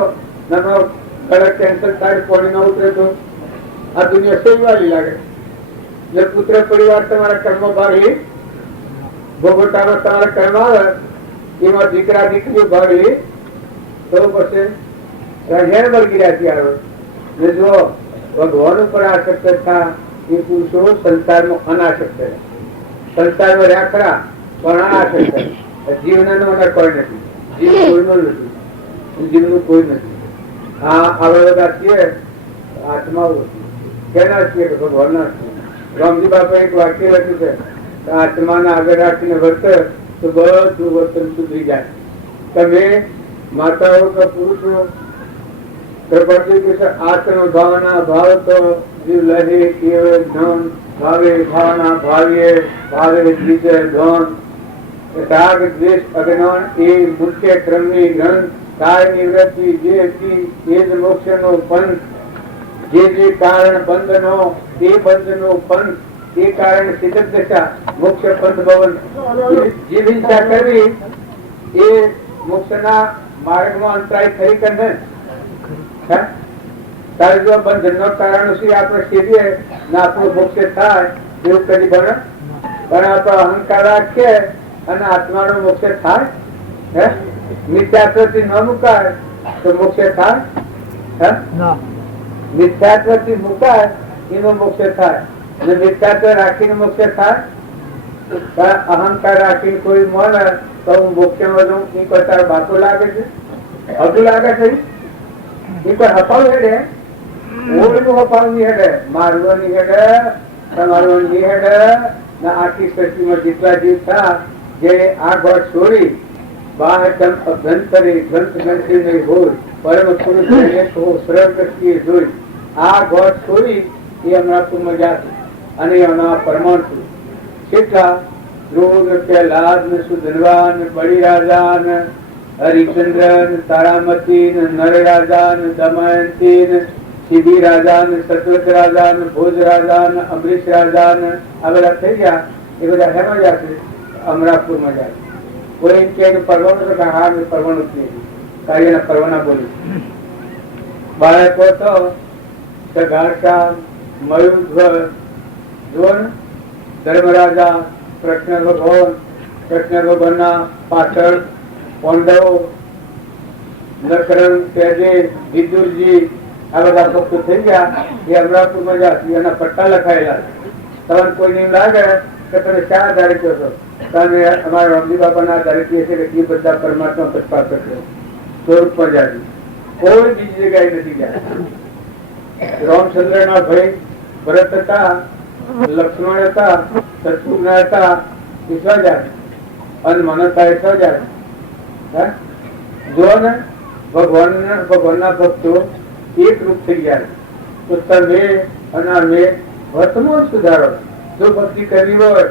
કડક કેન્સર થાય પાણી ન ઉતરે તો આ દુનિયા સેવાળી લાગે જો પુત્ર પરિવાર તમારા કર્મ ભાગ લે, ભોગવટામાં તમારા કર્મ આવે, એમાં દીકરા દીકરીઓ ભાગ લે, તો પછી હેર બળગી રાતી આવે. ને જો ભગવાન ઉપર આસક્ત થા એ પુરુષો સંસારમાં અનાસક્ત રહે. સંસારમાં રાખડા પણ અનાસક્ત. જીવના નો કોઈ નથી, જીવ કોઈનો નથી, જીવનું કોઈ નથી. આવા બધા છીએ આત્માઓ કેના છીએ કે ભગવાનના છીએ. રામજી બાપા એક વાક્ય લખ્યું છે, આત્માને આગળ રાખીને વર્ત તો બધું વર્તન સુધરી જાય. તમે માતાઓ કે પુરુષો આત્મ ભાવના ભાવ તો જીવ લહે કેવ ધન ભાવે ભાવના ભાવ્ય ભાવે વિજય ધન રાગ દ્વેષ અજ્ઞાન એ મુખ્ય ક્રમની ગ્રંથ કાય નિવૃત્તિ જે હતી એ જ મોક્ષનો પંથ. જે કારણ બંધનો એ બંધનો પંથ, એ કારણ સિદ્ધ દશા મોક્ષ પંથ ભવન. જે હિંસા કરવી એ મોક્ષના માર્ગમાં અંતરાય ખરી કે નહીં? તારે જો બંધન નો કારણ આપણે સીધીએ ને આપણું મોક્ષ થાય એવું કદી બને? પણ આપણો અહંકાર રાખીએ અને આત્માનો મોક્ષ થાય? મિથ્યાત્વથી ન મુકાય તો મોક્ષ થાય? મિથ્યાત્વથી મુકાય એનો મોક્ષ થાય, અને મિથ્યાત્વ રાખીને મોક્ષ થાય? અહંકાર રાખીને કોઈ મળે તો હું મોક્ષ વધુ એ કોઈ તારો બાપો લાગે છે, હજુ લાગે છે? એ કોઈ હપાવું હેડે, ઓળનું હપાવું નહીં હેડે, મારવું નહીં હેડે, તમારવું નહીં હેડે. આખી સૃષ્ટિમાં જેટલા જીવ થા જે આ ઘર છોડી બાહ્ય અભ્યંતરે ગ્રંથ ગ્રંથિ નહીં હોય, પરમ પુરુષ શ્રવ દ્રષ્ટિએ જોઈ આ ઘર છોડી એ અમરાપુરમાં જાશે. અને એના પરમાણુ કેટલા ધ્રુવ પ્રહલાદ ને સુધનવા ને બળીરાજા ને હરિચંદ્ર ને તારામતી ને નરરાજા ને દમયંતી ને સિદ્ધિ રાજા ને સતવત રાજા ને ભોજ રાજા ને અમરીશ રાજા ને આ બધા થઈ ગયા. એ બધા હેમાં જશે? અમરાપુરમાં જાય. કોઈ એમ કે પરવાનું તો હા મેં પરવાનું જ નહીં, કાર્યના પરવાના બોલી. બાળકો તો સગારતા મયુધ્વજ જુઓ ને, ધર્મરાજા કૃષ્ણ ભગવાનના પાછળ પાંડવો, નરકરણ, તેજે, વિદુરજી આ બધા ભક્તો થઈ ગયા. એ અમરાપુરમાં જશે. એના પટ્ટા લખાયેલા. તમને કોઈ નહીં લાગે કે તમે શા આધારે કહો છો? તમે અમારા રામજી બાપાના આધારે કહે છે કે એ બધા પરમાત્મા પક્ષપાત કરશે, સ્વરૂપમાં જાય. કોઈ બીજી જગ્યાએ નથી ગયા. રામચંદ્ર ના ભાઈ ભરત હતા, લક્ષ્મણ હતા, શત્રુઘ્ન હતા, એ સ્વજાત અને મનતા એ સ્વજાત. જો ને ભગવાનના ભક્તો એક રૂપ થઈ ગયા. તો તમે અને અમે વર્તમાન સુધારો. જો ભક્તિ કરવી હોય,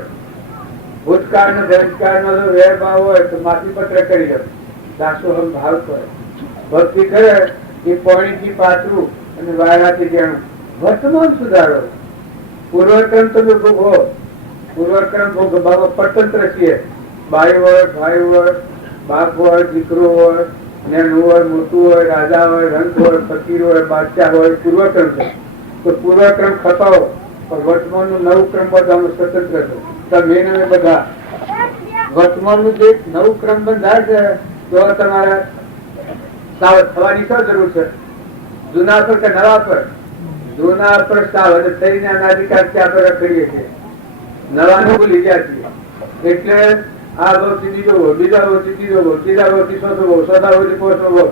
ભૂતકાળ ને ભવિષ્યકાળ નો વેર ભાવ હોય તો માફી પત્ર કરી દો, દાસોહમ ભાવ કરે. ભક્તિ કરે એ પાણીથી પાતળું અને વાયરાથી જેનું. વર્તમાન સુધારો. પૂર્વક્રમ તમે ભોગવો. પૂર્વક્રમ ભોગવવા સ્વતંત્ર છીએ. બાઈ હોય, ભાઈ હોય, બાપ હોય, દીકરો હોય, નેનું હોય, મોટું હોય, રાજા હોય, રંગ હોય, ફકીર હોય, બાદશાહ હોય. પૂર્વક્રમ છે તો પૂર્વક્રમ ખપાવો. પણ વર્તમાનનું નવું ક્રમ બધાનું સ્વતંત્ર છે. તમે બધા વર્તમાનનું જે નવું ક્રમ બંધાય છે તો તમારે સાવધ થવાની શું જરૂર છે? જૂના પર કે નવા પર? જૂના પર સાવધ થઈને અનાધિકાર ત્યાં પર કરીએ છીએ, નવાનું ભૂલી ગયા છીએ. એટલે આ ભાવથી બીજો ભાવ, બીજા ભાવથી ત્રીજો ભાવ, ત્રીજા ભાવથી ચોથો ભાવ, ચોથા ભાવથી પાંચમો ભાવ.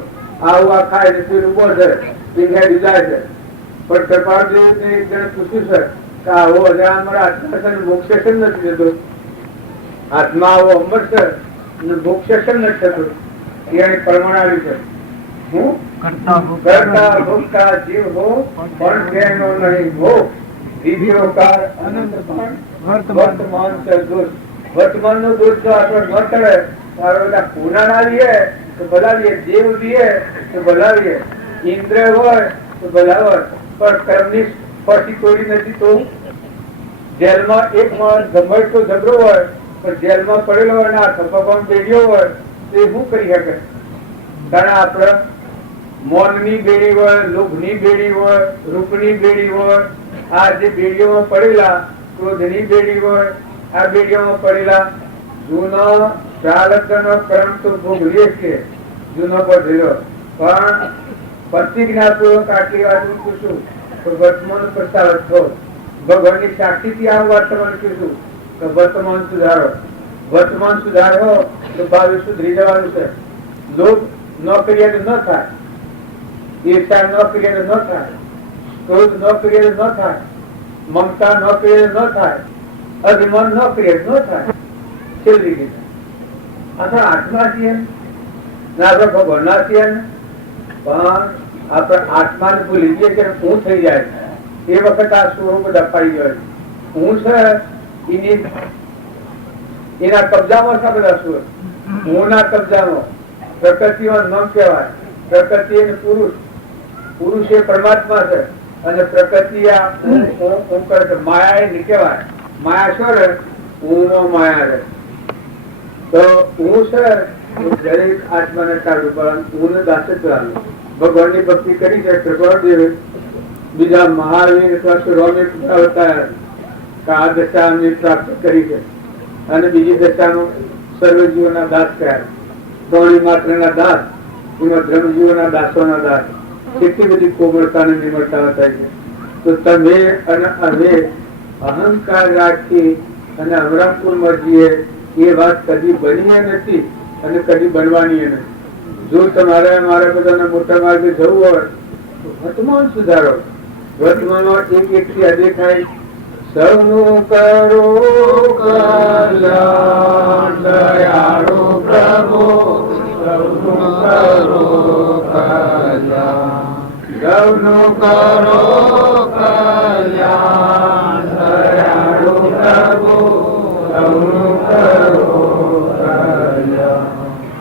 આવું આ ખાય ને ફીર ઉભો છે, પીંઘાઈ જાય છે. પણ કૃપાળદેવને એક જણે પૂછ્યું છે કે આવો અમારા આત્મા મોક્ષેશન નથી થતું, આત્મા આવો અમર છે મોક્ષેશન નથી થતું. એને પરમાણાવી છે. હું કરતા ભોગતા જીવ હો પણ તેનો નહીં ભોગ. બીજો કાર અનંત પણ વર્તમાન છે દોષ. વર્તમાન નો દોષ જો આપણે ન કરે તો બધા પૂના ના લઈએ તો બોલાવીએ, દેવ લઈએ તો બોલાવીએ, ઇન્દ્ર હોય તો બોલાવે. પણ કર્મની પછી તોડી નથી તો જેલમાં એક માણસ ગમે તો ઝઘડો હોય પણ જેલમાં પડેલો હોય ને થપ્પા બેડ્યો હોય તો એ શું કરી શકે? કારણ આપણે મોનની બેડી હોય, લોભની બેડી હોય, રૂપની બેડી હોય, આ જે બેડીઓમાં પડેલા ક્રોધની બેડી હોય, આ બેડીઓમાં પડેલા જૂનો પ્રારબ્ધનો કર્મ તો ભોગવીએ છીએ, જૂનો બધેલો, પણ પ્રતિજ્ઞાપૂર્વક આટલી વાત હું પૂછું તો વર્તમાન પ્રસ્તાવ થયો. ભગવાનની સાક્ષીથી આ વર્તમાન કીધું તો વર્તમાન સુધારો, વર્તમાન સુધારો તો ભાવિ સુધરી જવાનું છે. લોભ ન કરીએ તો ન થાય, ઈર્ષા ન કરીએ તો ન થાય, ક્રોધ ન કરીએ તો ન થાય, મમતા ન કરીએ તો ન થાય, અભિમાન ન કરીએ તો ન થાય. છેલ્લી રીતે આપણે આત્મા છીએ ને આપણે ભગવાનના છીએ ને, પણ આપણે આત્માને ભૂલી જઈએ કે હું થઈ જાય એ વખત આ સ્વરૂપ દફાઈ ગયો. હું છે એના કબજામાં છે બધા સુર. હું ના કબજામાં પ્રકૃતિમાં ન કહેવાય. પ્રકૃતિ અને પુરુષ, પુરુષ એ પરમાત્મા છે અને પ્રકૃતિ આ માયા એ કહેવાય. માયા શું રે? હું માયા રે. તો હું છે દરેક આત્માને કાઢવું પડે. હું ને દાસ જ કરવાનું. ભગવાનની ભક્તિ કરી છે પ્રભુદેવે, બીજા મહાવીર રોમે બતાવ્યા કે આ દશા અમને પ્રાપ્ત કરી છે અને બીજી દશામાં સર્વજીવોના દાસ કર્યા. ત્રણેય માત્રના દાસ, એમાં ધર્મજીવોના દાસોના દાસ. કેટલી બધી કોમળતા અને નિમળતા થાય છે. તો તમે અને અમે અહંકાર રાખી અને અમરાપુરમાં જઈએ એ વાત કદી બની નથી અને કદી બનવાની નથી. જો તમારે મારા બધાને મોટા માર્ગે જવું હોય તો વર્તમાન સુધારો. વર્તમાનમાં એક થી અદેખાય સૌનું કરો કલ્યાણ દયાળુ પ્રભુ, સૌનું કરો કલ્યાણ, સૌનું કરો કલ્યાણ દયાળુ પ્રભુ, સૌનું કરો કલ્યાણ.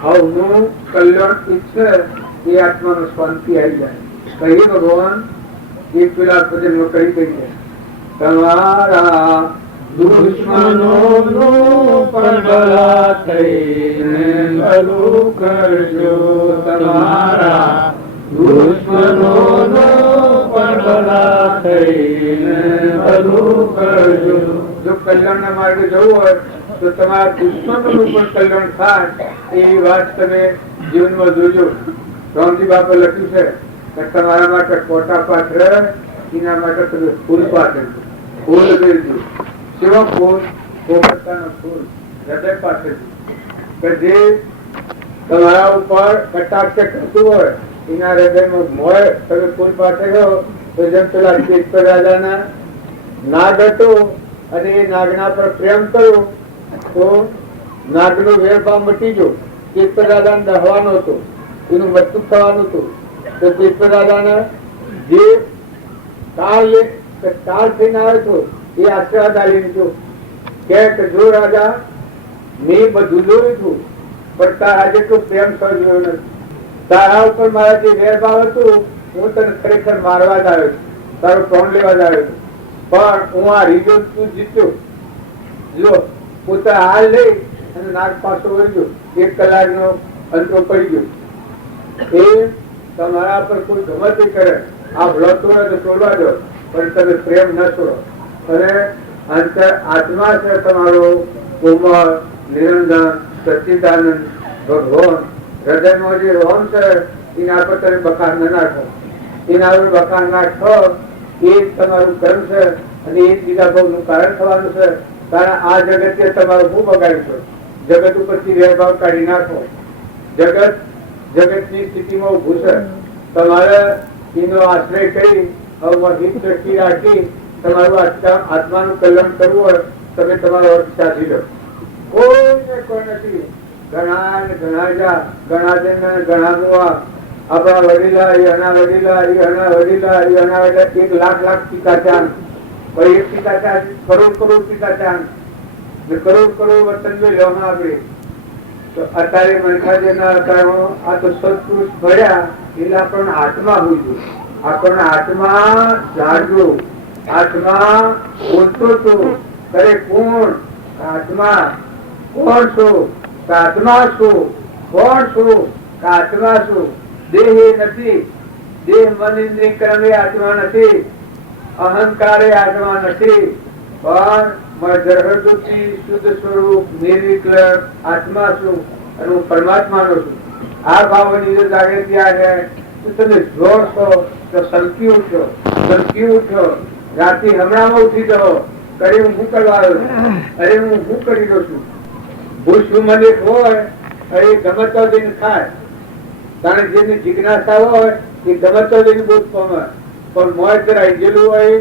સૌનું કલ્યાણ ઈચ્છે એ આત્માનો શાંતિ આવી જાય. કહીએ ભગવાન એક પેલા ભજનમાં કહી છે તમારા દુશ્મનોનું પણ ભલા થઈને ભલું કરજો, તમારા દુશ્મનોનું પણ ભલા થઈને ભલું કરજો. જો કલ્યાણના માર્ગે જવું હોય તો તમારા દુશ્મનોનું પણ કલ્યાણ થાય એવી વાત તમે જીવનમાં જોજો. રામજી બાપા લખ્યું છે કે તમારા માટે કોટા પાત્ર, એના માટે તમે ફૂલ પાત્ર, ફૂલ દેજો. કેવા ફૂલ? પોપટાનો ફૂલ, હૃદય પાત્ર, કે જે તમારા ઉપર કટાક્ષ કરતું હોય એના હૃદયમાં મોય તમે ફૂલ પાથર્યો તો જેમ પેલા ચેતર રાજાના નાગ હતું અને એ નાગના પર પ્રેમ કર્યો તો નાગનો વેરભાવ મટી ગયો. ચેતર રાજાને દહવાનું હતું, એનું મૃત્યુ થવાનું હતું. તો ચેતર રાજાને જે કાળ થઈને આવે છે એ આશીર્વાદ આવી દીધો કે જો રાજા મેં બધું જોયું છું પણ તારા જેટલું પ્રેમ સર્જ્યો નથી. તારા ઉપર મારા જે વેરભાવ હતું હું તને ખરેખર મારવા જ આવ્યો છું, તારો પ્રાણ લેવા જ આવ્યો છું, પણ હું આ રીજો તું જીત્યો. જો પોતે હાલ લઈ અને નાગ પાછો વળી ગયો. 1 કલાકનો અંતરો પડી ગયો. એ તમારા પર કોઈ ગમત કરે આ વ્રત તોડે તો તોડવા દો પણ તમે પ્રેમ ન છોડો. અને અંતર આત્મા છે તમારો કોમળ, નિરંજન, સચ્ચિદાનંદ ભગવાન. હૃદયમાં જે રોમ છે એના પર તમે બકાર ન નાખો. એના પર બકાર નાખો એ જ તમારું કર્મ છે અને એ જ બીજા ભોગનું કારણ થવાનું છે. કારણ આ જગતે તમારો હું બગાડ્યું છે. જગત ઉપરથી વેરભાવ કાઢી નાખો. જગતની સ્થિતિમાં ઉભું છે. તમારે એનો આશ્રય કરી હિત દ્રષ્ટિ રાખી તમારું આત્માનું કલ્યાણ કરવું હોય તમે તમારો અર્થ સાધી લો. કોઈને કોઈ નથી. ઘણા આપણા વડીલા એના વડીલા એના વડીલા એના 1 લાખ ટીકા ચાંદ, પછી 1 ટીકા ચાંદ કરોડ ટીકા ચાંદ, કરોડ વર્તન લેવામાં આપણે. તો અત્યારે મનખાજીના કારણો આ તો સત્પુરુષ ભર્યા એટલે આપણને આત્મા હોય છે. આપણને આત્મા જાણજો. આત્મા બોલતો છું કરે કોણ? આત્મા કોણ છું? આત્મા છું. કોણ છું? આત્મા છું. દેહ નથી. દેહ મન ઇન્દ્રિય કર્મ આત્મા નથી. અહંકાર આત્મા નથી. પણ જળહૃદયથી શુદ્ધ સ્વરૂપ નિર્વિકલ્પ આત્મા છું અને હું પરમાત્માનો છું. આ ભાવની જો જાગૃતિ આવે તો તમે જોશો તો સરકી ઉઠો, રાતે હમણાંમાં ઉઠી જાઓ. અરે હું શું કરવા આવ્યો છું, અરે હું શું કરી રહ્યો છું. ભૂલ શું મને હોય અરે ગમતો દિન ખાય. કારણ જેની જિજ્ઞાસા હોય એ ગમતો દિન બુદ્ધ પામે, પણ મોજ કરાઈ ગયેલું હોય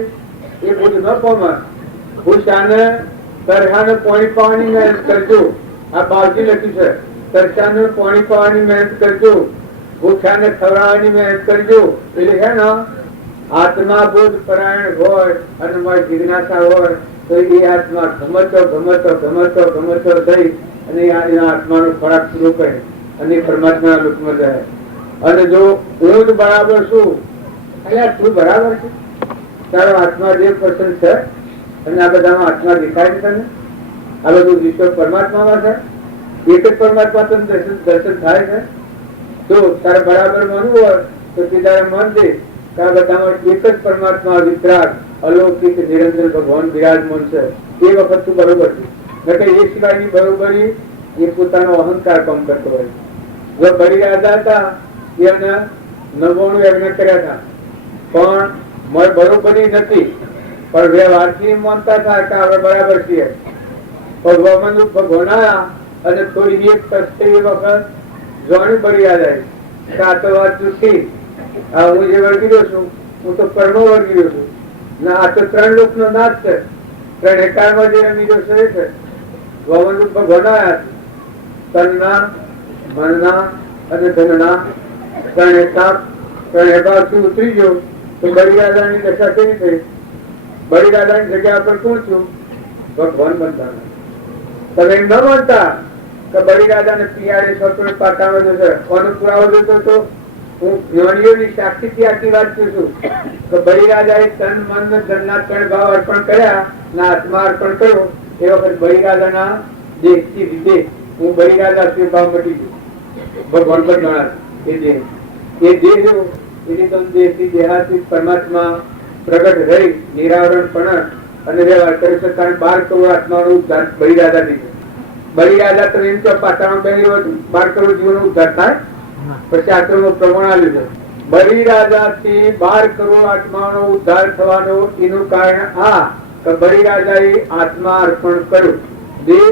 એ બુદ્ધ ન પામે. ભૂષાને તરહાને પાણી પાવાની મહેનત કરજો. આ બાવજી લખ્યું છે, તરસાને પાણી પાવાની મહેનત કરજો, ભૂખ્યાને ખવડાવવાની મહેનત કરજો. એટલે હે ને આત્મા બુદ્ધ પરાયણ હોય અને મારી જિજ્ઞાસા હોય તો એ આત્મા ગમતો થઈ અને એના આત્માનો ખોરાક પૂરો કરે અને પરમાત્માના લોકમાં જાય. અને જો હું જ બરાબર છું, એટલે તું બરાબર છે, તારો આત્મા જે પસંદ છે અને આ બધામાં આત્મા દેખાય છે તને, આ બધું વિશ્વ પરમાત્મામાં છે, એક જ પરમાત્મા તને દર્શન થાય છે. જો તારે બરાબર માનવું હોય તો તે તારે મન દે કે આ બધામાં એક જ પરમાત્મા વિતરાગ અલૌકિક નિરંજન ભગવાન બિરાજમાન છે. એ વખત તું બરોબર છે. નકર એ સિવાયની બરોબરી એ પોતાનો અહંકાર કામ કરતો હોય. જો બળી રાજા હતા એને 99 યજ્ઞ કર્યા હતા પણ બરોબરી નથી, પણ વ્યવહારથી માનતા હતા કે આપણે બરાબર છીએ. ભગવાન ભગવાના અને થોડી એક કષ્ટ એ વખત જોણી બળી જાય કે આ તો વાત જુઠ્ઠી, હું જે વળગી રહ્યો છું હું તો કર્મો વળગી રહ્યો છું ના, આ તો 3 લોકનો નાશ છે. 3 એકાળમાં જે રમી રહ્યો છે એ છે ભગવાન ભગવાના તનના મનના અને ધનના 3 એકાળથી ઉતરી ગયો તો બળી રાજાની દશા કેવી થઈ? બળી રાજાની જગ્યા પર કોણ છું? ભગવાન બનતા. તમે એમ ન માનતા કે બળી રાજાને પિયાળે છોકરો પાટામાં જશે કોનો પુરાવો જોતો તો હું જ્ઞાનીઓની સાક્ષીથી આટલી વાત છું કે બળી રાજાએ તન મન ધનના 3 ભાવ અર્પણ કર્યા ના આત્મા અર્પણ કર્યો. એ વખત બળી રાજાના દેહથી વિદેહ હું બળી રાજા થી ભાવ મટી ગયો. ભગવાન બનનાર એ દેહ દેહથી દેહાથી પરમાત્મા પ્રગટ રહી નિરાવરણ પણ અને વ્યવહાર કરી શકે. 12 કરોડ આત્માનો ઉદ્ધાર બળી રાજા થી. બળી રાજા તો એમ તો પાતામાં બેહ્યો 12 કરોડ જીવોનો ઉદ્ધાર થાય. પછી આક્રમણ પ્રમાણ આવ્યું છે. બળી રાજાથી 12 કરોડ આત્માનો ઉદ્ધાર થવાનો એનું કારણ આ કે બળી રાજાએ આત્મા અર્પણ કર્યું. દેહ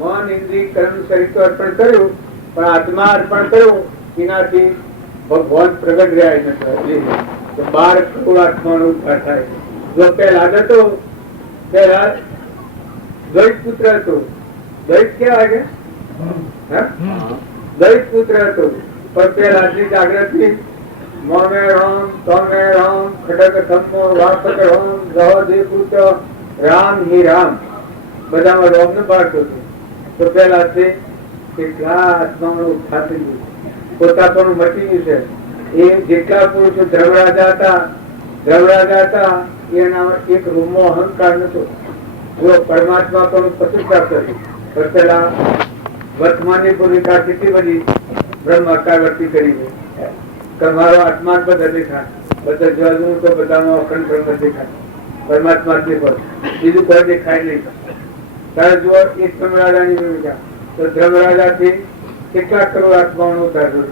મન ઇન્દ્રિય કર્મ શરીર અર્પણ કર્યું પણ આત્મા અર્પણ કર્યું એનાથી ભગવાન પ્રગટ રહ્યા નથી. 12 કરોડ આત્માનો ઉદ્ધાર થાય. જો પહેલા હતો પહેલા દ્વૈત પુત્ર હતો. દ્વૈત કેવાય કે દ્વૈત પુત્ર હતો પણ પહેલાથી જાગૃતિ મોમે રામ તોમે રામ ખડક થમ્મો વાસક રામ રહ દેખુત રામ હિ રામ બધામાં રામ ને પાડતો હતો. તો પહેલાથી કેટલા આત્માનો ઉદ્ધાર થઈ ગયો, પોતાપણું મટી ગયું છે. એ જેટલા પુરુષો ધર્મરાજા હતા એના એક રૂમમાં અહંકાર નતો. જો પરમાત્મા પણ પછી પ્રાપ્ત થયું પણ પેલા વર્તમાનની ભૂમિકા કેટલી બધી બ્રહ્માકાર વર્તી કરી છે. મારો આત્મા જ બધા દેખાય, બધા જોવા જવું તો બધામાં અખંડ બ્રહ્મ દેખાય, પરમાત્મા જ દેખાય, બીજું કોઈ દેખાય નહીં. તારે જો એક ધર્મરાજાની ભૂમિકા તો ધર્મરાજાથી કેટલા કરોડ આત્માઓનો ઉદ્ધાર થયો,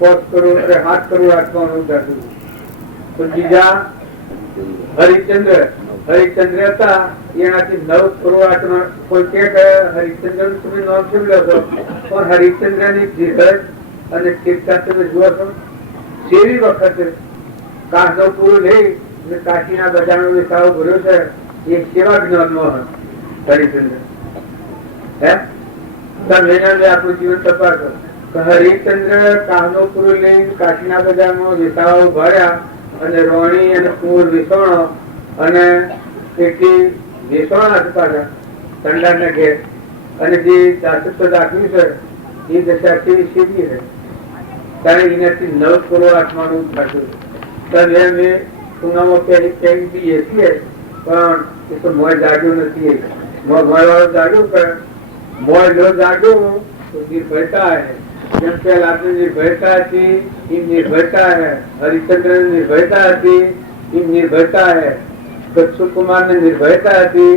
5 કરોડ 7 કરોડ આત્માઓનો ઉદ્ધાર થયો. તો બીજા હરિશ્ચંદ્ર હતા એનાથી 9 કરોડ આત્મા. કોઈ કે હરિશ્ચંદ્ર તમે નામ શું લો છો પણ હરિશ્ચંદ્ર ની જીવન અને ચેતના તમે જુઓ છો. સેવી વખત કાશનો પૂરો લઈ કાશીના બજારનો વિસ્તારો ભર્યો છે એ સેવા જ્ઞાનમાં હરિશ્ચંદ્ર આપણું જીવન તપાસો. હરિશ્ચંદ્ર કાહનો પૂરો લઈ કાશીના બજારમાં વિસાવો ભર્યા અને રોણી અને પૂર વિસોણો અને એટલી વિસોણા પાછા ઠંડા ઘેર અને જે દાસત્વ દાખવ્યું છે એ દશા કેવી સીધી છે. ત્યારે એનાથી 9 કરોડ આત્માનું ઉદ્ધાર થયું. સુનામાં પહેરી છીએ પણ એ તો મોય જાગ્યો નથી. મોય વાળો જાગ્યો પણ મોય જો જાગ્યો તો નિર્ભયતા હે. જેમ પહેલા આપણી નિર્ભયતા હતી એ નિર્ભયતા હે, હરિશ્ચંદ્ર ની નિર્ભયતા હતી એ નિર્ભયતા હે. दक्षु कुमार ने निर्भयता थी,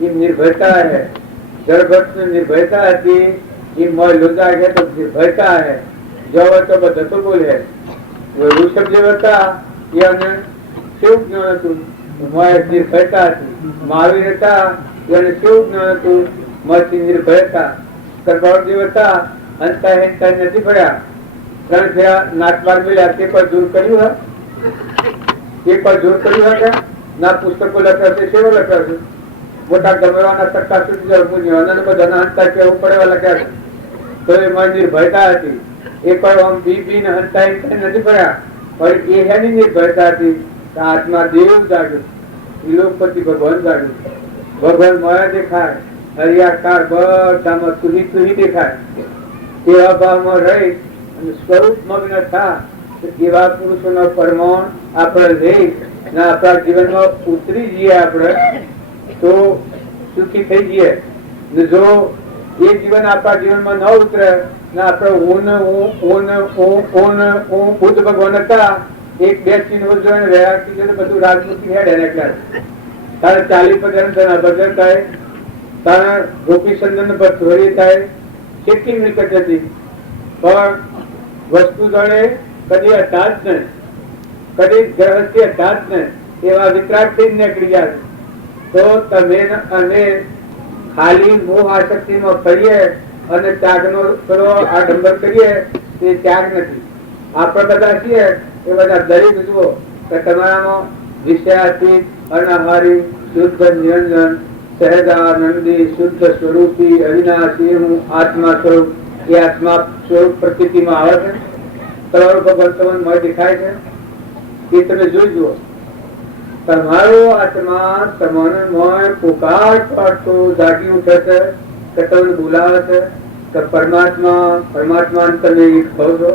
ये निर्भयता है। जड़भट्ट ने निर्भयता थी, ये मोय लुजा गया तो निर्भयता है। जो तो बदतो बोले ऋषभ देवता याने शिव ज्ञान હતું મોય નિર્ભયતા હતી। મહાવીર હતા એને શિવ જ્ઞાન હતું મોયથી નિર્ભયતા। કરપાળ દેવતા અંતા હેતા નથી પડ્યા ત્રણ ફેરા નાક બાર મળ્યા તે પર દૂર કર્યું હે તે પર દૂર કર્યું હે ના પુસ્તકો લખ્યા છે સેવો લખ્યા છે મોટા ગમેવાના સટ્ટા સુધી જવું અને બધાના અંતા કેવું પડેવા લખ્યા છે તો એ મોય નિર્ભયતા હતી। એ પર આમ બી ને અંતા હેતા નથી પડ્યા पर ये है नहीं निर्भयता थी आत्मा देव जागृत त्रिलोकपति भगवान जागृत भगवान माया देखा है हरियाकार बड़ा में तू ही देखा है ये अभाव में रही स्वरूप मग्न था तो एवा पुरुषों परमाण આપણે લઈ ને આપણા જીવનમાં ઉતરી જઈએ આપણે તો સુખી થઈ જઈએ ને જો એ જીવન આપણા જીવનમાં ન ઉતરે ને આપણે બુદ્ધ ભગવાન હતા એક બે ચિહ્નો જોઈને વ્યવહાર કીધું બધું રાજમુખી હેડ એને ક્યારે તારે 40 પગાર ધના બજાર થાય તારે ગોપી સંદન પર ચોરી થાય કેટલી મિલકત હતી પણ વસ્તુ જોડે કદી હતા જ નહીં કદી ગ્રહસ્થી હતા જ નહીં એવા વિતરાગથી જ નીકળી જાય તો તમે અને ખાલી મોહ આસક્તિમાં ફરીએ અને ત્યાગનો કરો આડંબર કરીએ તે ત્યાગ નથી। આપણે બધા છીએ એ બધા દરેક જુઓ કે તમારામાં વિષયાતીત અનાહારી શુદ્ધ નિરંજન સહેજાનંદી શુદ્ધ સ્વરૂપી અવિનાશી હું આત્મા સ્વરૂપ એ આત્મા સ્વરૂપ પ્રતીતિમાં આવે છે। તમારું ભગવાન તમને મય દેખાય છે એ તમે જોઈ જુઓ તમારો આત્મા તમને મય પુકાર પાડતો જાગી ઉઠે છે કે તમને બોલાવે છે કે परमात्मा परमात्मा તમે કહો છો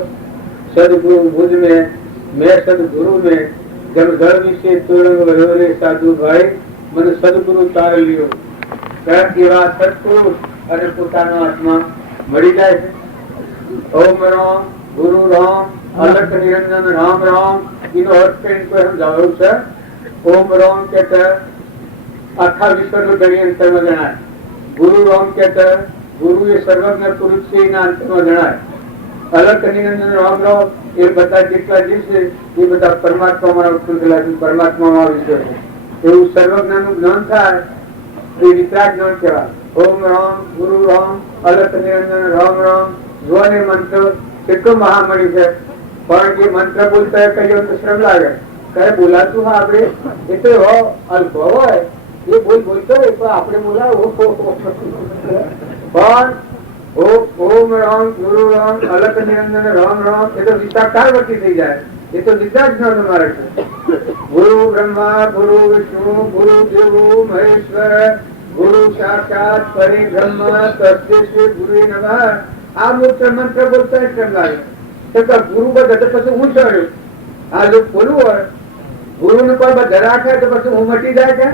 सदगुरु मुझ में मैं सदगुरु में जब घर विषय तोड़ंग रे साधु भाई मन सदगुरु तार लियो कारण एवा सत्पुरुष અને પોતાનો આત્મા મળી જાય છે। ઓમ રામ ગુરુ રામ અલખ નિરંજન રામ રામ એનો અર્થ કઈ કોઈ સમજાવ્યું છે। ઓમ રામ કહેતા આખા વિશ્વનું ઘણી અંતરમાં જણાય। ગુરુ રામ કહેતા ગુરુ એ સર્વજ્ઞ પુરુષ છે એના અંતરમાં જણાય। अलग निरंजन राम राम ये बता जितना जीव से ये बता परमात्मा में उत्पन्न है परमात्मा में विषय है ये सर्वज्ञान ज्ञान था ये वितराग ज्ञान कहेवाय। ओम राम गुरु राम अलग निरंजन राम राम जो ने मंत्र કેટલો મહામણી છે પણ જે મંત્ર બોલતા હોય કહીએ તો શ્રમ લાગે કઈ બોલાતું હા આપણે એ તો અલ્પ હોય એ બોલતો હોય પણ આપણે બોલાવો પણ ओम राम गुरु राम अलग निरंजन राम राम ये तो विचार वर्ती थी जाए ये तो विचार ज्ञान हमारे गुरु ब्रह्मा गुरु विष्णु गुरु देव महेश्वर गुरु साक्षात परिब्रह्म तस्मै श्री गुरु नमः आ मूत्र मंत्र बोलता है श्रम लागे तो गुरु बधा तो પછી હું ચડ્યો આ લોક બોલું હોય ગુરુ ને કોઈ બધા રાખે તો પછી હું મટી જાય કે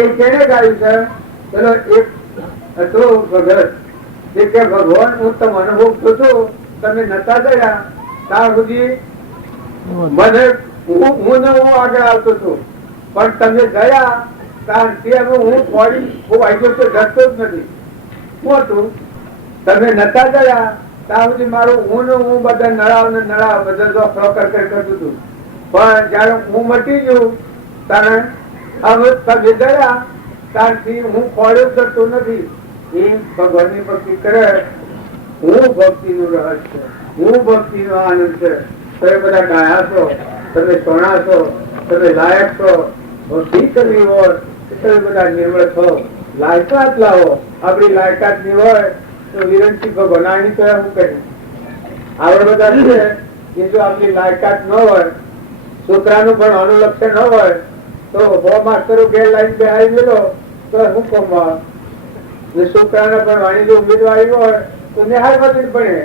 એ કેને ગાયું છે ચલો એક હતો ભગત કે ભગવાન હું તમને અનુભવ છું તમે નતા ગયા ત્યાં સુધી મને હું ને હું આગળ આવતો છું પણ તમે ગયા ત્યારથી હવે હું થોડી બહુ આવી તો જતો જ નથી શું હતું તમે નતા ગયા ત્યાં સુધી મારું હું ને હું બધા નળાવ બધા જો કરતું હતું પણ જયારે હું મટી ગયું ત્યારે હવે તમે ગયા ત્યારથી હું ખોડ્યો કરતો નથી। ભગવાનની ભક્તિ કરે હું ભક્તિનું રહસ્ય હું ભક્તિનો આનંદ છે તમે બધા ગાયા છો તમે સોના છો તમે લાયક છો ભક્તિ કરવી હોય તમે બધા નિર્મળ છો લાયકાત લાવો આપણી લાયકાત ની હોય તો વિરંચી ભગવાન આની તો હું કહી આપણે બધા છે એ જો આપણી લાયકાત ન હોય છોકરાનું પણ અનુલક્ષ્ય ન હોય તો બહુ માસ્તરો ગેર લાઈન બેહાઈ ગયેલો તો હું કમવા છોકરાને પણ વાણી જો ઉમેદવારી હોય તો નિહાળ વચન પડે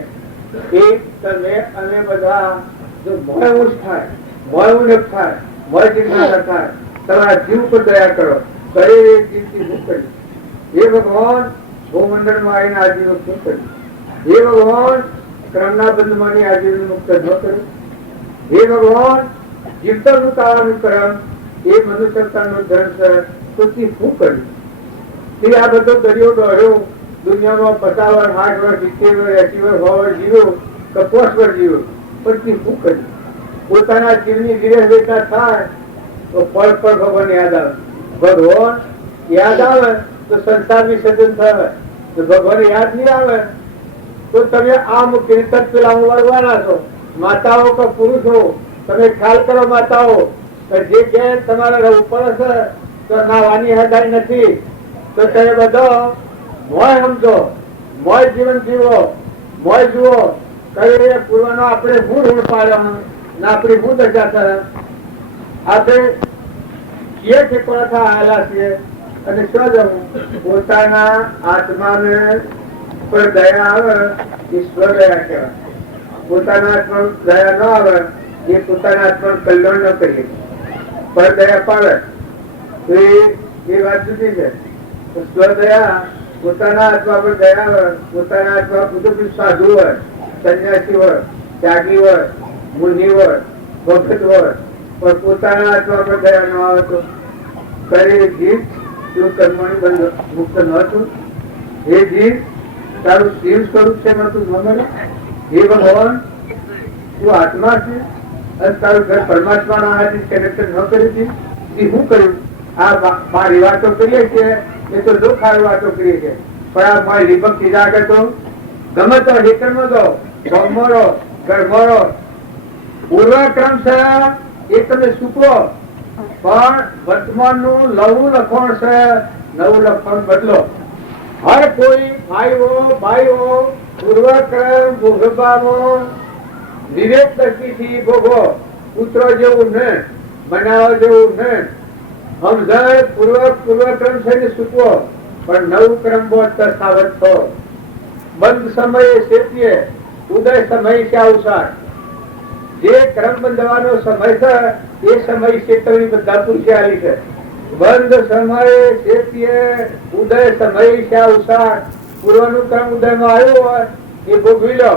એ તમે અમે બધા જો મોય ઉઠ થાય મોય ઉનક થાય મોય જિજ્ઞાસા થાય તમારા જીવ પર દયા કરો કરે એ જીવથી મુક્ત हे भगवान भूमंडल में आईने आजीवन मुक्त कर। हे भगवान क्रमना बंध मानी आजीवन मुक्त न कर। हे भगवान जीवता तारण करम એ મનુષ્યતાનું ધન છે, તો તે શું કર્યું? તે આ બધો દરિયો દોડ્યો, દુનિયામાં 50 વર્ષ, 60 વર્ષ, 70 વર્ષ, 80 વર્ષ, 100 વર્ષ જીવ્યો કે 50 વર્ષ જીવ્યો, પણ તે શું કર્યું? પોતાના જીવની વિરહવેદના થાય તો પળ પળ ભગવાન યાદ આવે. ભગવાન યાદ આવે તો સંસાર વિસર્જન થાય. ભગવાન યાદ નહીં આવે તો તમે આ મૂકીને તરત પેલા વળવાના છો. માતાઓ કે પુરુષો, તમે ખ્યાલ કરો માતાઓ, કે જે ઘેર તમારે રહેવું પડે છે તો નાવાની હદાય નથી, તો તમે બધો મોય સમજો, મોય જીવન જીવો, મોય જુઓ. કઈ પૂર્વનો આપણે શું ઋણ પાડ્યો ને આપણી શું દશા કરે. આપણે જે ઠેકોડા આવેલા છીએ અને શું જવું પોતાના આત્માને પર દયા આવે એ સ્વદયા કહેવાય. પોતાના આત્મા દયા ન આવે એ પોતાના આત્મા કલ્યાણ ન કરીએ. પર દયા પાડે તો એ વાત જુદી છે. સ્વદયા પોતાના આત્મા પર દયા આવે. પોતાના આત્મા બધું સાધુ હોય, સંન્યાસી હોય, ત્યાગી હોય, મુનિ હોય, ભગત હોય, પણ પોતાના આત્મા પર દયા ન આવે તો કરે જીવ તું કર્મણી બંધ મુક્ત ન છું. એ જીવ તારું શિવ સ્વરૂપ છે તું ન મળે. હે ભગવાન, તું આત્મા છે અને તારું ઘર પરમાત્માના હાથે કનેક્શન ન કરી હતી. શું કર્યું? આ મારી વાતો કરીએ છીએ એ તો દુઃખ આવી વાતો કરીએ છીએ, પણ આ મારી વિભક્તિ જાગે તો ગમે તો હેકરમાં દો, ગમરો ગરમરો પૂર્વક્રમ છે એ તમે ચૂકો, પણ વર્તમાનનું નવું લખણ છે, નવું લખણ બદલો. હર કોઈ ભાઈઓ પૂર્વક્રમ ભોગવવાનો વિવેક દ્રષ્ટિથી ભોગવો. પુત્રો જેવું ને બનાવવા જેવું ને સમજાય. પૂર્વક્રમ થઈને ચૂકવો, પણ નવું ક્રમ બોધ સાવધ થો. બંધ સમયે શેતીએ, ઉદય સમય છે અવસાર. જે ક્રમ બંધવાનો સમય છે એ સમય ક્ષેત્રની બધા પુરુષાલી છે. બંધ સમયે શેતીએ, ઉદય સમય છે અવસાર. પૂર્વનું ક્રમ ઉદયમાં આવ્યો હોય એ ભોગવી લો,